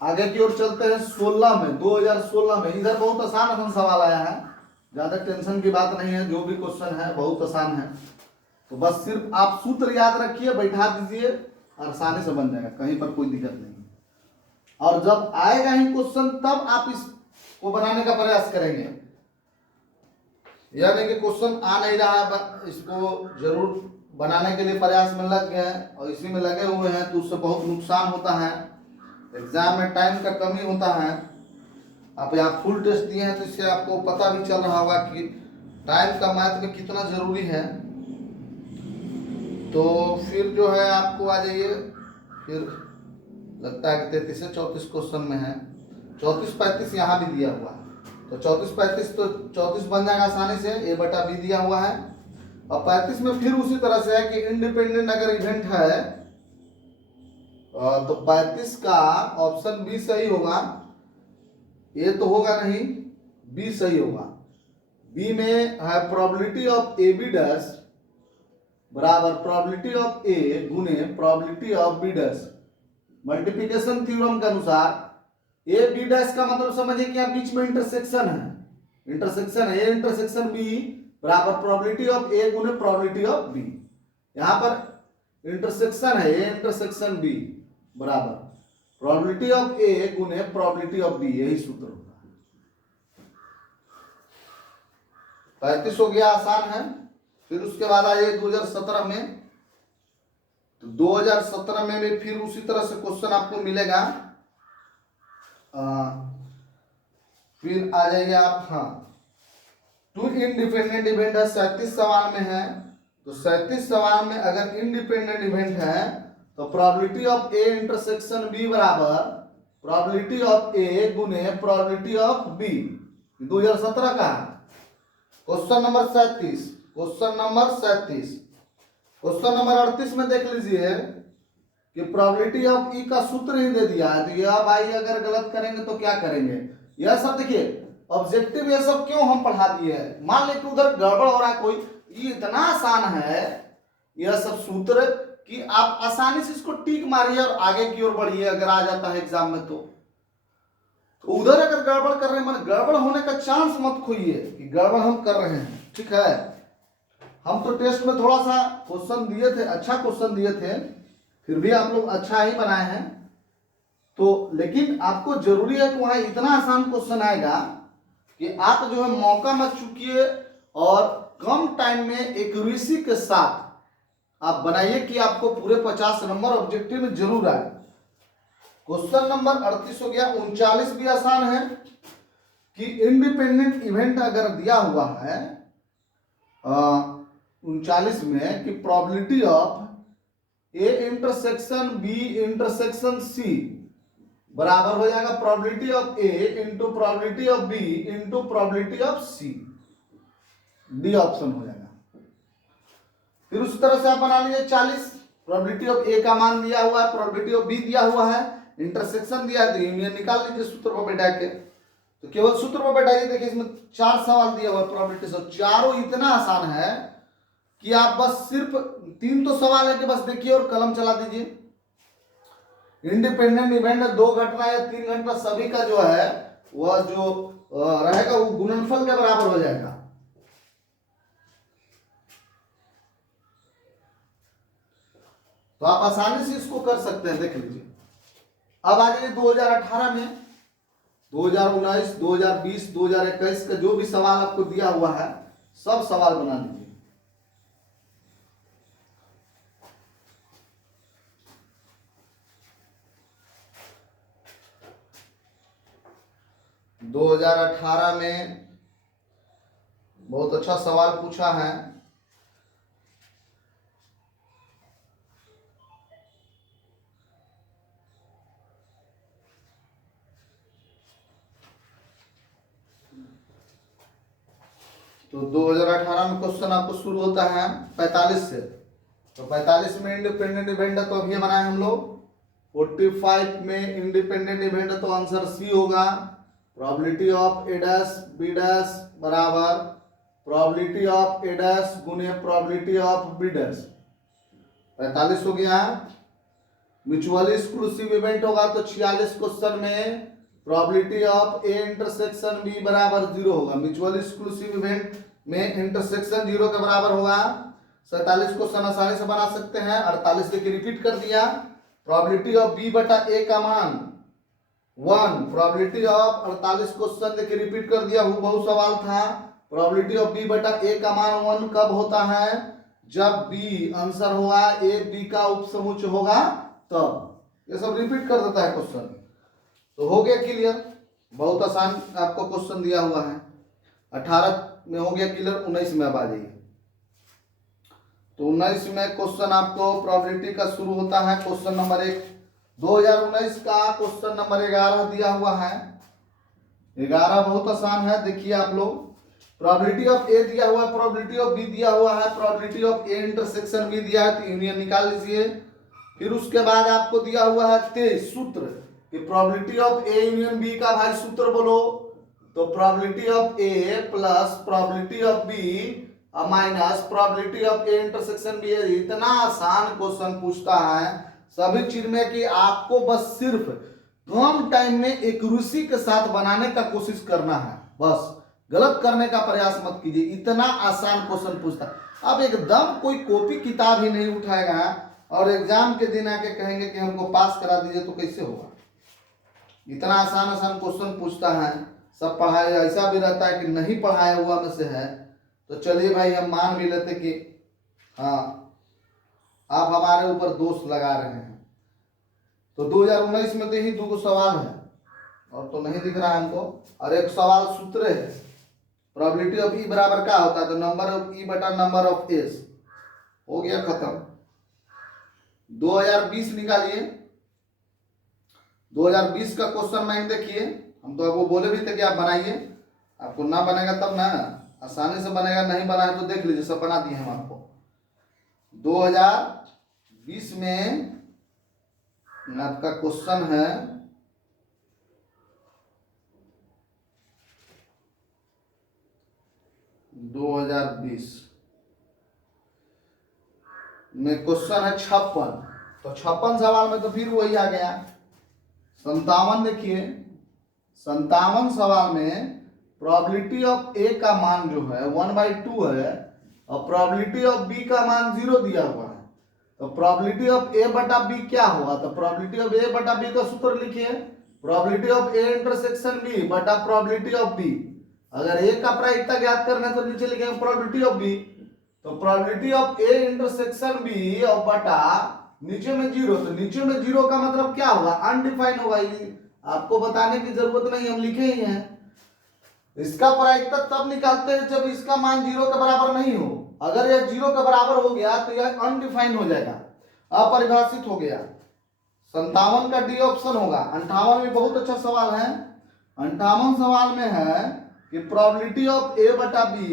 आगे की ओर चलते हैं 16 में, 2016 में। इधर बहुत आसान सवाल आया है, ज्यादा टेंशन की बात नहीं है, जो भी क्वेश्चन है बहुत आसान है। तो बस सिर्फ आप सूत्र याद रखिए, बैठा दीजिए, आसानी से बन जाएगा, कहीं पर कोई दिक्कत नहीं। और जब आएगा ही क्वेश्चन तब आप इसको बनाने का प्रयास करेंगे, यह नहीं कि क्वेश्चन आ नहीं रहा है, इसको जरूर बनाने के लिए प्रयास में लग गए और इसी में लगे हुए हैं, तो उससे बहुत नुकसान होता है। एग्जाम में टाइम का कमी होता है। आप यहाँ फुल टेस्ट दिए हैं तो इससे आपको पता भी चल रहा होगा कि टाइम का मैथ में कितना जरूरी है। तो फिर जो है आपको आ जाइए, फिर लगता है कि 33 से 34 क्वेश्चन में है, 34, 35 यहाँ भी दिया हुआ है। तो 34, 35 तो 34 बन जाएगा आसानी से, ए बटा बी दिया हुआ है। और 35 में फिर उसी तरह से है कि इंडिपेंडेंट अगर इवेंट है तो 35 का ऑप्शन बी सही होगा, ए तो होगा नहीं, बी सही होगा। बी में है probability of A B dash बराबर प्रोबेबिलिटी ऑफ ए गुने probability of B dash. Multiplication theorem के अनुसार ए बी डैश का मतलब समझिए कि यहाँ बीच में इंटरसेक्शन है, इंटरसेक्शन ए इंटरसेक्शन बी बराबर प्रोबेबिलिटी ऑफ ए गुने प्रोबेबिलिटी ऑफ बी। यहां पर इंटरसेक्शन है ए इंटरसेक्शन बी बराबर प्रोबेबिलिटी ऑफ ए गुने प्रोबेबिलिटी ऑफ बी, यही सूत्र होगा। 35 हो गया, आसान है। फिर उसके बाद आइए 2017 में। तो 2017 में भी फिर उसी तरह से क्वेश्चन आपको मिलेगा। फिर आ जाइए आप, हाँ, टू इंडिपेंडेंट इवेंट है, 37 सवाल में है। तो 37 सवाल में अगर इंडिपेंडेंट इवेंट है तो probability of A intersection B बराबर प्रोबेबिलिटी ऑफ ए गुने प्रोबेबिलिटी ऑफ बी। 2017 का question number 37। Question number 37। Question number 38 में देख लीजिए कि प्रोबेबिलिटी ऑफ ई का सूत्र ही दे दिया है। तो यह भाई अगर गलत करेंगे तो क्या करेंगे, यह सब देखिए ऑब्जेक्टिव, ये सब क्यों हम पढ़ा दिए हैं। मान लीजिए उधर गड़बड़ हो रहा है कोई, ये इतना आसान है यह सब सूत्र कि आप आसानी से इसको टिक मारिए और आगे की ओर बढ़िए अगर आ जाता है एग्जाम में। तो उधर अगर गड़बड़ कर रहे हैं, मान गड़बड़ होने का चांस मत खोइए कि गड़बड़ हम कर रहे हैं, ठीक है। हम तो टेस्ट में थोड़ा सा क्वेश्चन दिए थे, अच्छा क्वेश्चन दिए थे, फिर भी आप लोग अच्छा ही बनाए हैं। तो लेकिन आपको जरूरी है कि वहां इतना आसान क्वेश्चन आएगा कि आप जो है मौका मत चूकिए और कम टाइम में एक्यूरेसी के साथ आप बनाइए कि आपको पूरे 50 नंबर ऑब्जेक्टिव में जरूर आए। क्वेश्चन नंबर 38 हो गया। 39 भी आसान है कि इंडिपेंडेंट इवेंट अगर दिया हुआ है 39 में कि probability of A intersection B intersection C बराबर हो जाएगा probability of A into probability of B into probability of C. D option हो जाएगा। फिर उस तरह से आप बना लीजिए 40। प्रोबेबिलिटी ऑफ ए का मान दिया हुआ है, प्रोबेबिलिटी ऑफ बी दिया हुआ है, इंटरसेक्शन दिया है, तो यूनियन निकाल लीजिए सूत्र पर बैठा के। तो केवल सूत्र पर बैठाइए। देखिए इसमें 4 सवाल दिया हुआ है प्रोबेबिलिटी से, चारों इतना आसान है कि आप बस सिर्फ 3 तो सवाल है कि बस देखिए और कलम चला दीजिए। इंडिपेंडेंट इवेंट 2 घटना या 3 घटना सभी का जो है वह जो रहेगा वो गुणनफल के बराबर हो जाएगा। तो आप आसानी से इसको कर सकते हैं, देख लीजिए। अब आ जाइए 2018 में। 2019, 2020, 2021 का जो भी सवाल आपको दिया हुआ है सब सवाल बना लीजिए। दो 2018 में बहुत अच्छा सवाल पूछा है। तो 2018 में क्वेश्चन आपको शुरू होता है 45 से। तो 45 में इंडिपेंडेंट इवेंट है तो अभी बनाए हम लोग। 45 में इंडिपेंडेंट इवेंट है तो आंसर सी होगा। Probability of A dash B dash बराबर प्रोबेबिलिटी ऑफ ए डैश गुने प्रोबेबिलिटी ऑफ बी डैश। 45 हो गया। म्यूचुअली एक्सक्लूसिव इवेंट होगा तो 46 क्वेश्चन में probability of A intersection B बराबर 0 होगा। म्यूचुअल एक्सक्लूसिव इवेंट में इंटरसेक्शन 0 के बराबर होगा। 47 क्वेश्चन आसानी से बना सकते हैं। 48 देखिए रिपीट कर दिया। प्रोबेबिलिटी ऑफ बी बटा ए का मान 1। प्रोबेबिलिटी ऑफ 48 क्वेश्चन देखिए रिपीट कर दिया, वो बहुत सवाल था। प्रोबेबिलिटी ऑफ बी बटा ए का मान 1 कब होता है, जब बी आंसर होगा ए बी का उपसमुच्चय होगा तब। ये सब रिपीट कर देता है क्वेश्चन। तो हो गया क्लियर, बहुत आसान आपको क्वेश्चन दिया हुआ है। 18 में हो गया क्लियर। 19 में अब आ जाइए। तो 19 में क्वेश्चन आपको प्रोबेबिलिटी का शुरू होता है। क्वेश्चन नंबर 1 2019 का क्वेश्चन नंबर 11 दिया हुआ है। 11 बहुत आसान है, देखिए आप लोग। प्रोबेबिलिटी ऑफ ए दिया हुआ है, प्रोबेबिलिटी ऑफ बी दिया हुआ है, probability of A intersection B दिया है, तो यूनियन निकाल लीजिए। फिर उसके बाद आपको दिया हुआ है 23 सूत्र कि probability of A union B का भाई सूत्र बोलो। तो probability of A plus probability of B minus probability of A intersection B. इतना आसान क्वेश्चन पूछता है सभी चीज में कि आपको बस सिर्फ कम टाइम में एक्यूरेसी के साथ बनाने का कोशिश करना है। बस गलत करने का प्रयास मत कीजिए, इतना आसान क्वेश्चन पूछता है। अब एकदम कोई कॉपी किताब ही नहीं उठाएगा और एग्जाम के दिन आके कहेंगे कि हमको पास करा दीजिए, तो कैसे होगा। इतना आसान आसान क्वेश्चन पूछता है, सब पढ़ाया, ऐसा भी रहता है कि नहीं पढ़ाया हुआ में से है, तो चलिए भाई हम मान भी लेते कि हाँ आप हमारे ऊपर दोष लगा रहे हैं। तो 2019 में तो ही 2 सवाल है और तो नहीं दिख रहा है हमको, और एक सवाल सूत्र है, प्रोबेबिलिटी ऑफ ई बराबर क्या होता है, तो नंबर ऑफ ई बटा नंबर ऑफ एस। हो गया खत्म। 2020 निकालिए। 2020 का क्वेश्चन बैंक देखिए, हम तो आपको बोले भी थे कि आप बनाइए, आपको ना बनेगा तब ना, आसानी से बनेगा, नहीं बना है तो देख लीजिए, सब बना दिए हम आपको। 2020 में आपका क्वेश्चन है 2020 में क्वेश्चन है 56। तो 56 सवाल में तो फिर वही आ गया। 57 देखिए, 57 सवाल में प्रोबेबिलिटी ऑफ ए का मान जो है 1/2 है और प्रोबेबिलिटी ऑफ बी का मान 0 दिया हुआ है। तो प्रोबेबिलिटी ऑफ ए बटा बी क्या होगा, तो प्रोबेबिलिटी ऑफ ए बटा बी का सूत्र लिखिए, probability of A intersection B बटा प्रोबेबिलिटी ऑफ बी। अगर ए का प्रायिकता ज्ञात करना है तो नीचे लिखेंगे प्रोबेबिलिटी ऑफ बी, तो probability of A intersection B और बटा नीचे में 0, तो नीचे में 0 का मतलब क्या होगा, अनडिफाइंड होगा। आपको बताने की जरूरत नहीं, हम लिखे ही हैं। इसका प्रायिकता तब निकालते हैं जब इसका मान 0 के बराबर नहीं हो। अगर यह 0 के बराबर हो गया तो यह अनडिफाइंड हो जाएगा, अपरिभाषित हो गया। 57 का डी ऑप्शन होगा। 58 भी बहुत अच्छा सवाल है। 58 सवाल में है कि प्रोबेबिलिटी ऑफ ए बटा बी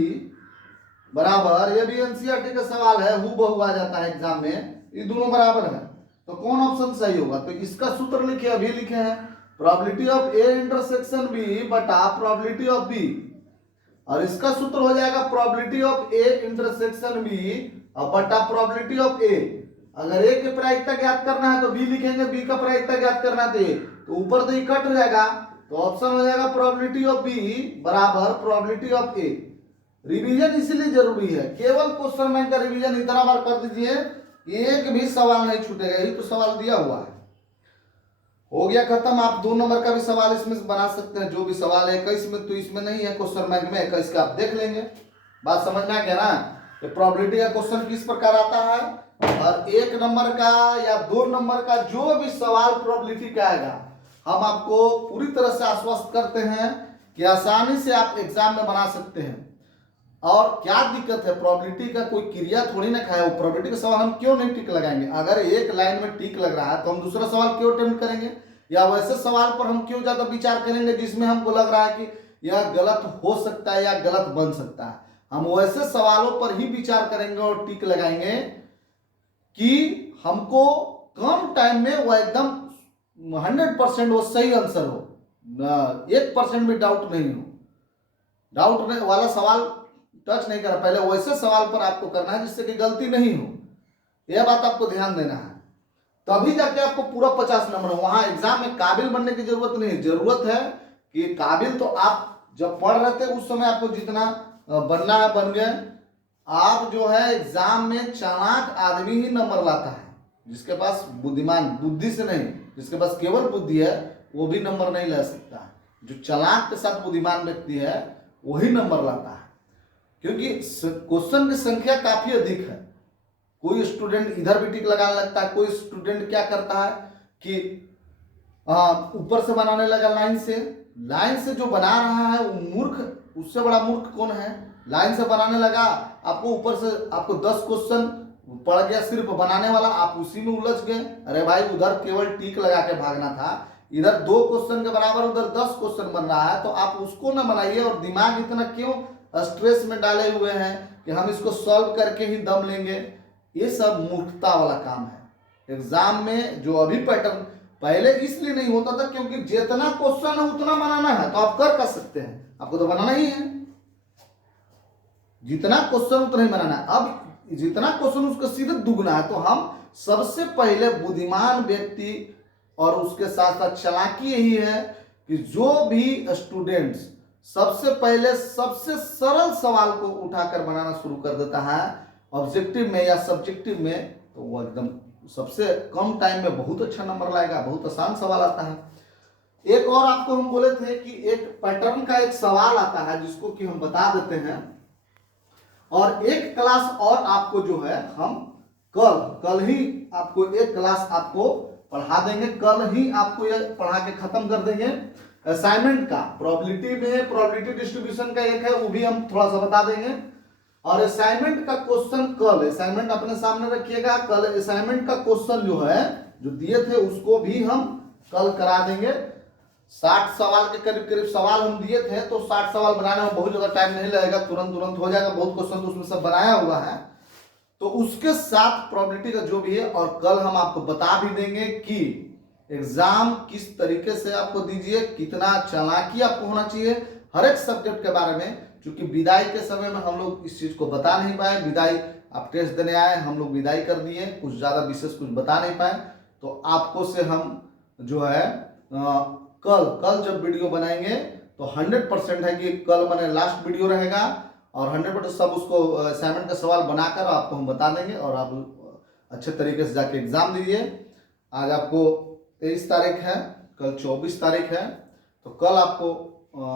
बराबर, ये भी एनसीईआरटी का सवाल है, हूबहू आ जाता है एग्जाम में, ये दोनों बराबर है, तो कौन ऑप्शन सही होगा। तो इसका सूत्र लिखे, अभी लिखे हैं, probability of A intersection B बटा प्रोबेबिलिटी ऑफ बी, और इसका सूत्र हो जाएगा probability of A intersection B और बटा प्रोबेबिलिटी ऑफ ए। अगर ए की प्रायिकता ज्ञात करना है तो बी लिखेंगे, बी का प्रायिकता ज्ञात करना है तो ए, तो ऊपर तो ये कट हो जाएगा, तो ऑप्शन हो जाएगा प्रोबेबिलिटी ऑफ बी बराबर प्रोबेबिलिटी ऑफ ए। रिवीजन इसीलिए जरूरी है, केवल क्वेश्चन बैंक का रिवीजन इतना बार कर दीजिए, एक भी सवाल नहीं छूटेगा, यही तो सवाल दिया हुआ है। हो गया खत्म। आप 2 नंबर का भी सवाल इसमें बना सकते हैं, जो भी सवाल है। 21 में तो इसमें नहीं है क्वेश्चन बैंक में, 21 का आप देख लेंगे। बात समझ में आ गया ना। प्रोबेबिलिटी का क्वेश्चन किस प्रकार आता है, और 1 नंबर का या 2 नंबर का जो भी सवाल प्रोबेबिलिटी का आएगा, हम आपको पूरी तरह से आश्वस्त करते हैं कि आसानी से आप एग्जाम में बना सकते हैं। और क्या दिक्कत है, प्रोबेबिलिटी का कोई क्रिया थोड़ी ना खाया, वो प्रोबेबिलिटी का सवाल हम क्यों नहीं टिक लगाएंगे। अगर एक लाइन में टिक लग रहा है तो हम दूसरा सवाल क्यों अटेम्प्ट करेंगे, या वैसे सवाल पर हम क्यों ज्यादा विचार करेंगे जिसमें हमको लग रहा है कि यह गलत हो सकता है या गलत बन सकता है। हम वैसे सवालों पर ही विचार करेंगे और टिक लगाएंगे कि हमको कम टाइम में वो एकदम 100% वो सही आंसर हो, 1% भी डाउट नहीं हो। डाउट वाला सवाल टच नहीं करना, पहले वैसे सवाल पर आपको करना है जिससे कि गलती नहीं हो, यह बात आपको ध्यान देना है, तभी जाके आपको पूरा 50 नंबर हो। वहां एग्जाम में काबिल बनने की जरूरत नहीं है, जरूरत है कि काबिल तो आप जब पढ़ रहे थे उस समय आपको जितना बनना है बन गए। आप जो है एग्जाम में चालाक आदमी ही नंबर लाता है, जिसके पास बुद्धिमान बुद्धि से नहीं, जिसके पास केवल बुद्धि है वो भी नंबर नहीं ला सकता। जो चालाक के साथ बुद्धिमान व्यक्ति है वही नंबर लाता है, क्योंकि क्वेश्चन की संख्या काफी अधिक है। कोई स्टूडेंट इधर भी टिक लगाने लगता है, कोई स्टूडेंट क्या करता है कि ऊपर से बनाने लगा लाइन से जो बना रहा है वो मूर्ख, उससे बड़ा मूर्ख कौन है। लाइन से बनाने लगा, आपको ऊपर से आपको 10 क्वेश्चन पड़ गया सिर्फ बनाने वाला, आप उसी में उलझ गए। अरे भाई उधर केवल टिक लगा के भागना था, इधर 2 क्वेश्चन के बराबर उधर 10 क्वेश्चन बन रहा है, तो आप उसको ना बनाइए। और दिमाग इतना क्यों स्ट्रेस में डाले हुए हैं कि हम इसको सॉल्व करके ही दम लेंगे, ये सब मूर्खता वाला काम है। एग्जाम में जो अभी पैटर्न पहले इसलिए नहीं होता था क्योंकि जितना क्वेश्चन है उतना बनाना है, तो आप कर सकते हैं, आपको तो बनाना ही है, जितना क्वेश्चन उतना ही बनाना है। अब जितना क्वेश्चन उसका सीधे दुगना है, तो हम सबसे पहले बुद्धिमान व्यक्ति और उसके साथ साथ चालाकी यही है कि जो भी स्टूडेंट्स सबसे पहले सबसे सरल सवाल को उठाकर बनाना शुरू कर देता है ऑब्जेक्टिव में या सब्जेक्टिव में, तो वो एकदम सबसे कम टाइम में बहुत अच्छा नंबर लाएगा, बहुत आसान सवाल आता है। एक और आपको हम बोले थे कि एक पैटर्न का एक सवाल आता है जिसको कि हम बता देते हैं, और एक क्लास और आपको जो है हम कल ही आपको एक क्लास आपको पढ़ा देंगे, कल ही आपको ये पढ़ा के खत्म कर देंगे। असाइनमेंट का प्रोबेबिलिटी में प्रोबेबिलिटी डिस्ट्रीब्यूशन का एक है, वो भी हम थोड़ा सा बता देंगे। और असाइनमेंट का क्वेश्चन कल, असाइनमेंट अपने सामने रखिएगा, कल असाइनमेंट का क्वेश्चन जो है जो दिए थे उसको भी हम कल करा देंगे। 60 सवाल के करीब करीब सवाल हम दिए थे, तो 60 सवाल बनाने में बहुत ज्यादा टाइम नहीं लगेगा, तुरंत हो जाएगा, बहुत क्वेश्चन तो उसमें सब बनाया हुआ है। तो उसके साथ प्रोबेबिलिटी का जो भी है, और कल हम आपको बता भी देंगे कि एग्जाम किस तरीके से आपको दीजिए, कितना चालाकी आपको होना चाहिए हर एक सब्जेक्ट के बारे में। क्योंकि विदाई के समय में हम लोग इस चीज को बता नहीं पाए, विदाई आप टेस्ट देने आए, हम लोग विदाई कर दिए, कुछ ज्यादा विशेष कुछ बता नहीं पाए। तो आपको से हम जो है कल जब वीडियो बनाएंगे तो 100% है कि कल मैंने लास्ट वीडियो रहेगा, और 100% सब उसको असाइनमेंट का सवाल बनाकर आपको हम बता देंगे, और आप अच्छे तरीके से जाके एग्जाम दीजिए। आज आपको 23 तारीख है, कल 24 तारीख है, तो कल आपको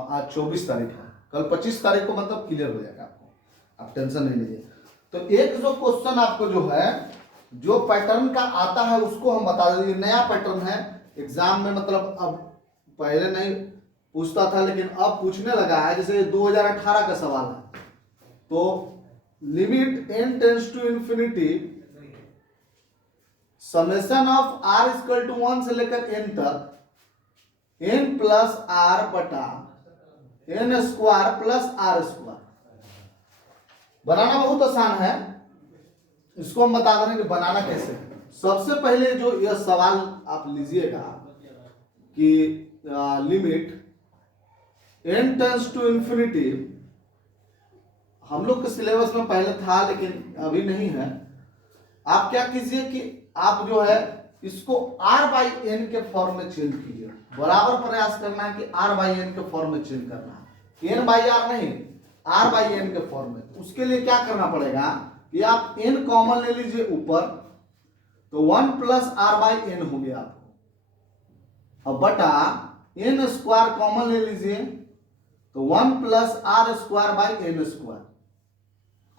आज 24 तारीख है, कल 25 तारीख को मतलब क्लियर हो जाएगा आपको, आप टेंशन नहीं लीजिए। तो एक जो क्वेश्चन आपको जो है जो पैटर्न का आता है उसको हम बता देंगे, नया पैटर्न है एग्जाम में, मतलब अब पहले नहीं पूछता था लेकिन अब पूछने लगा है। जैसे 2018 का सवाल है, तो limit n tends to infinity summation of r equal to 1 से लेकर n तक n प्लस r बटा n square plus r square. बनाना बहुत आसान है, इसको हम बता दें कि बनाना कैसे है। सबसे पहले जो यह सवाल आप लीजिएगा कि limit n tends to infinity, हम लोग के सिलेबस में पहले था लेकिन अभी नहीं है। आप क्या कीजिए कि आप जो है इसको r बाई एन के फॉर्म में चेंज कीजिए, बराबर प्रयास करना है कि r बाई एन के फॉर्म में चेंज करना है, n बाई r नहीं, r बाई एन के फॉर्म में। उसके लिए क्या करना पड़ेगा कि आप n कॉमन ले लीजिए ऊपर, तो 1 प्लस r बाई एन हो गया आपको, अब बटा n स्क्वायर कॉमन ले लीजिए, तो 1 plus r square by N square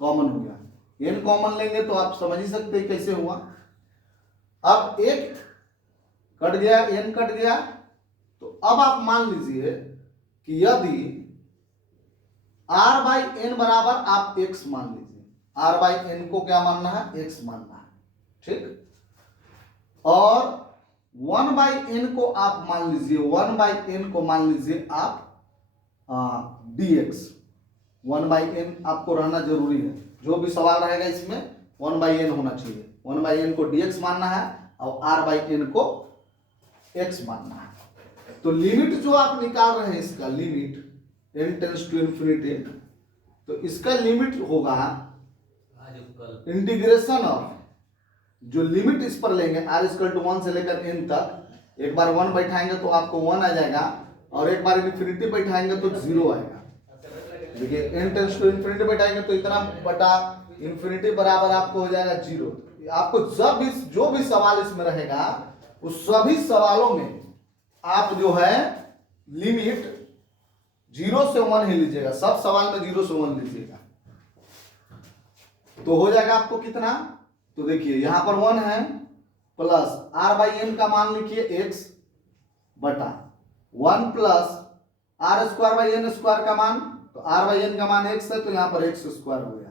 common हो गया। n कॉमन लेंगे तो आप समझ ही सकते हैं कैसे हुआ। अब एक कट गया, n कट गया, तो अब आप मान लीजिए कि यदि r बाई एन बराबर आप x मान लीजिए, r बाई एन को क्या मानना है, x मानना है, ठीक। और 1 बाई एन को आप मान लीजिए, 1 बाई एन को मान लीजिए आप dx, 1 बाई एन आपको रहना जरूरी है, जो भी सवाल रहेगा इसमें 1 बाई एन होना चाहिए। 1 बाई एन को dx मानना है और r बाई एन को x मानना है। तो लिमिट जो आप निकाल रहे हैं, इसका limit n tends to infinity, तो इसका लिमिट होगा इंटीग्रेशन ऑफ, जो लिमिट इस पर लेंगे r इक्वल टू 1 से लेकर n तक, एक बार 1 बैठाएंगे तो आपको 1 आ जाएगा, और एक बार इन्फिनिटी बैठाएंगे तो 0 आएगा। देखिए n टेंड्स टू इंफिनिटी बैठाएंगे तो इतना बटा इंफिनिटी बराबर आपको हो जाएगा 0। आपको जब इस जो भी सवाल इसमें रहेगा उस सभी सवालों में आप जो है लिमिट 0 से 1 ही लीजिएगा, सब सवाल में 0 से 1 लीजिएगा, तो हो जाएगा आपको कितना। तो देखिए यहां पर 1 है, प्लस r बाई एन का मान लिखिए x बटा 1 plus r square by N square का मान, तो r बाई एन का मान x है, तो यहां पर x स्क्वायर हो गया।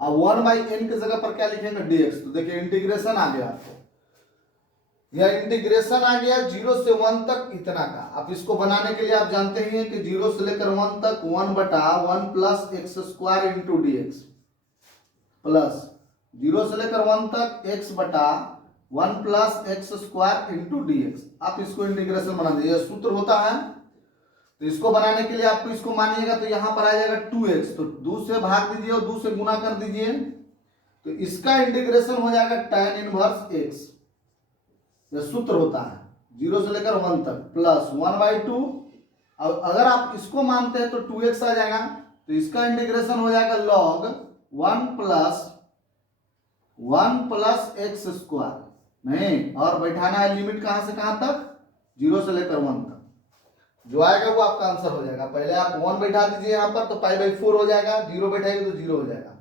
अब 1 बाई एन की जगह पर क्या लिखेंगे, dx। तो देखिए इंटीग्रेशन आ गया आपको, यह इंटीग्रेशन आ गया 0 से 1 तक इतना का। अब इसको बनाने के लिए आप जानते ही हैं कि 0 से लेकर 1 तक 1 बटा 1 plus x square into D x, plus 0 से लेकर 1 तक x बटा 1 plus x square into D x. आप इसको इंटीग्रेशन बना दीजिए, सूत्र होता है। तो इसको बनाने के लिए आपको इसको मानिएगा तो यहां पर आ जाएगा 2x, तो 2 से भाग दीजिए और 2 से गुना कर दीजिए, तो इसका इंटीग्रेशन हो जाएगा tan इनवर्स x। यह सूत्र होता है 0 से लेकर 1 तक, प्लस 1/2 अब अगर आप इसको मानते हैं तो 2x आ जाएगा, तो इसका इंटीग्रेशन हो जाएगा log 1 प्लस एक्स स्क्वायर, नहीं, और बैठाना है लिमिट कहां से कहां तक, 0 से लेकर 1 तक। जो आएगा वो आपका आंसर हो जाएगा। पहले आप 1 बैठा दीजिए यहाँ पर तो π/4 हो जाएगा, 0 बैठाएंगे तो 0 हो जाएगा,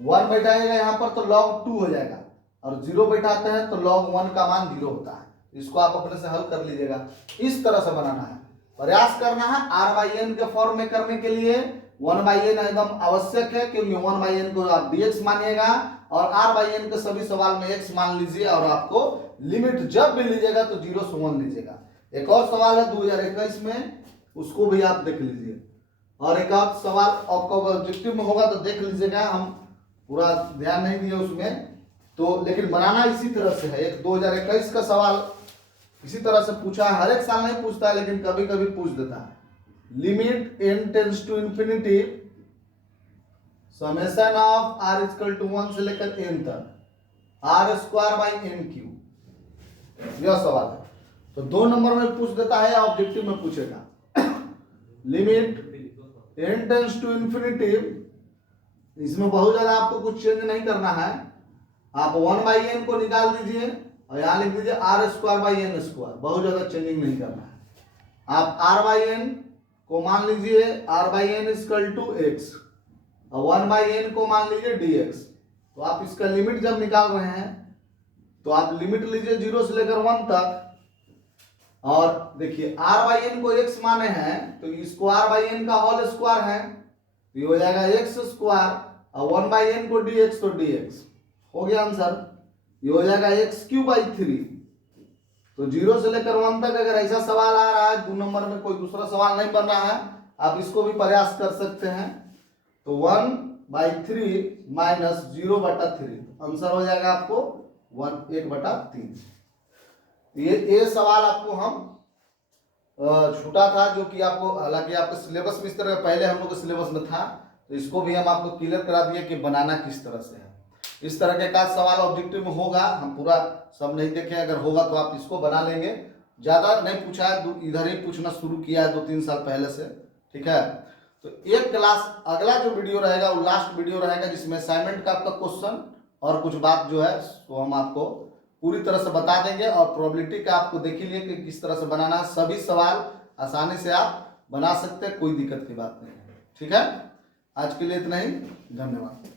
1 बैठाएगा यहाँ पर तो log 2 हो जाएगा, और 0 बैठाते हैं तो log 1 का मान 0 होता है। इसको आप अपने से हल कर लीजिएगा। इस तरह से बनाना है, प्रयास करना है r/n के फॉर्म में करने के लिए 1/n एकदम आवश्यक है, क्योंकि 1/n को आप dx मानिएगा और r/n के सभी सवाल में x मान लीजिए, और आपको लिमिट जब भी लीजिएगा तो 0 से 1 लीजिएगा। एक और सवाल है 2021 में, उसको भी आप देख लीजिए, और एक और सवाल आपको ऑब्जेक्टिव में होगा तो देख लीजिएगा, हम पूरा ध्यान नहीं दिए उसमें तो, लेकिन बनाना इसी तरह से है। एक 2021 का सवाल इसी तरह से पूछा है, हर एक साल नहीं पूछता है लेकिन कभी कभी पूछ देता है। Limit n tends to infinity summation of r equal to 1 से लेकर n तक r² n³, यह सवाल है। तो 2 नंबर में पूछ देता है, ऑब्जेक्टिव में पूछेगा। Limit n tends to infinity, इसमें बहुत ज्यादा आपको कुछ चेंज नहीं करना है, आप 1/n को निकाल दीजिए और यहाँ लिख दीजिए r²/n², बहुत ज्यादा चेंजिंग नहीं करना है। आप r/n को मान लीजिए r/n इक्वल टू x और 1/n को मान लीजिए dx। तो आप इसका लिमिट जब निकाल रहे हैं तो आप लिमिट लीजिए 0 से लेकर 1 तक, और देखिए r/n को x माने हैं तो इसको r/n का होल स्क्वायर है, तो ये हो जाएगा x², और 1/n को dx तो dx हो गया आंसर, ये हो जाएगा x³ 3। तो 0 से लेकर 1 तक अगर ऐसा सवाल आ रहा है, 2 नंबर में कोई दूसरा सवाल नहीं बन रहा है, आप इसको भी प्रयास कर सकते हैं। तो 1/3 माइनस 0/3 आंसर हो जाएगा आपको 1/3। ये सवाल आपको हम छूटा था, जो कि आपको हालांकि आपके सिलेबस में इस तरह पहले हम लोग के सिलेबस में था, तो इसको भी हम आपको क्लियर करा दिए कि बनाना किस तरह से है। इस तरह के का सवाल ऑब्जेक्टिव में होगा, हम पूरा सब नहीं देखे, अगर होगा तो आप इसको बना लेंगे। ज्यादा नहीं पूछा है, इधर ही पूछना शुरू किया है 2-3 साल पहले से, ठीक है। तो एक क्लास अगला जो वीडियो रहेगा वो लास्ट वीडियो रहेगा, जिसमें असाइनमेंट का आपका क्वेश्चन और कुछ बात जो है तो हम आपको पूरी तरह से बता देंगे, और प्रोबेबिलिटी का आपको देख लिए कि किस तरह से बनाना है। सभी सवाल आसानी से आप बना सकते हैं, कोई दिक्कत की बात नहीं है, ठीक है। आज के लिए इतना ही, धन्यवाद।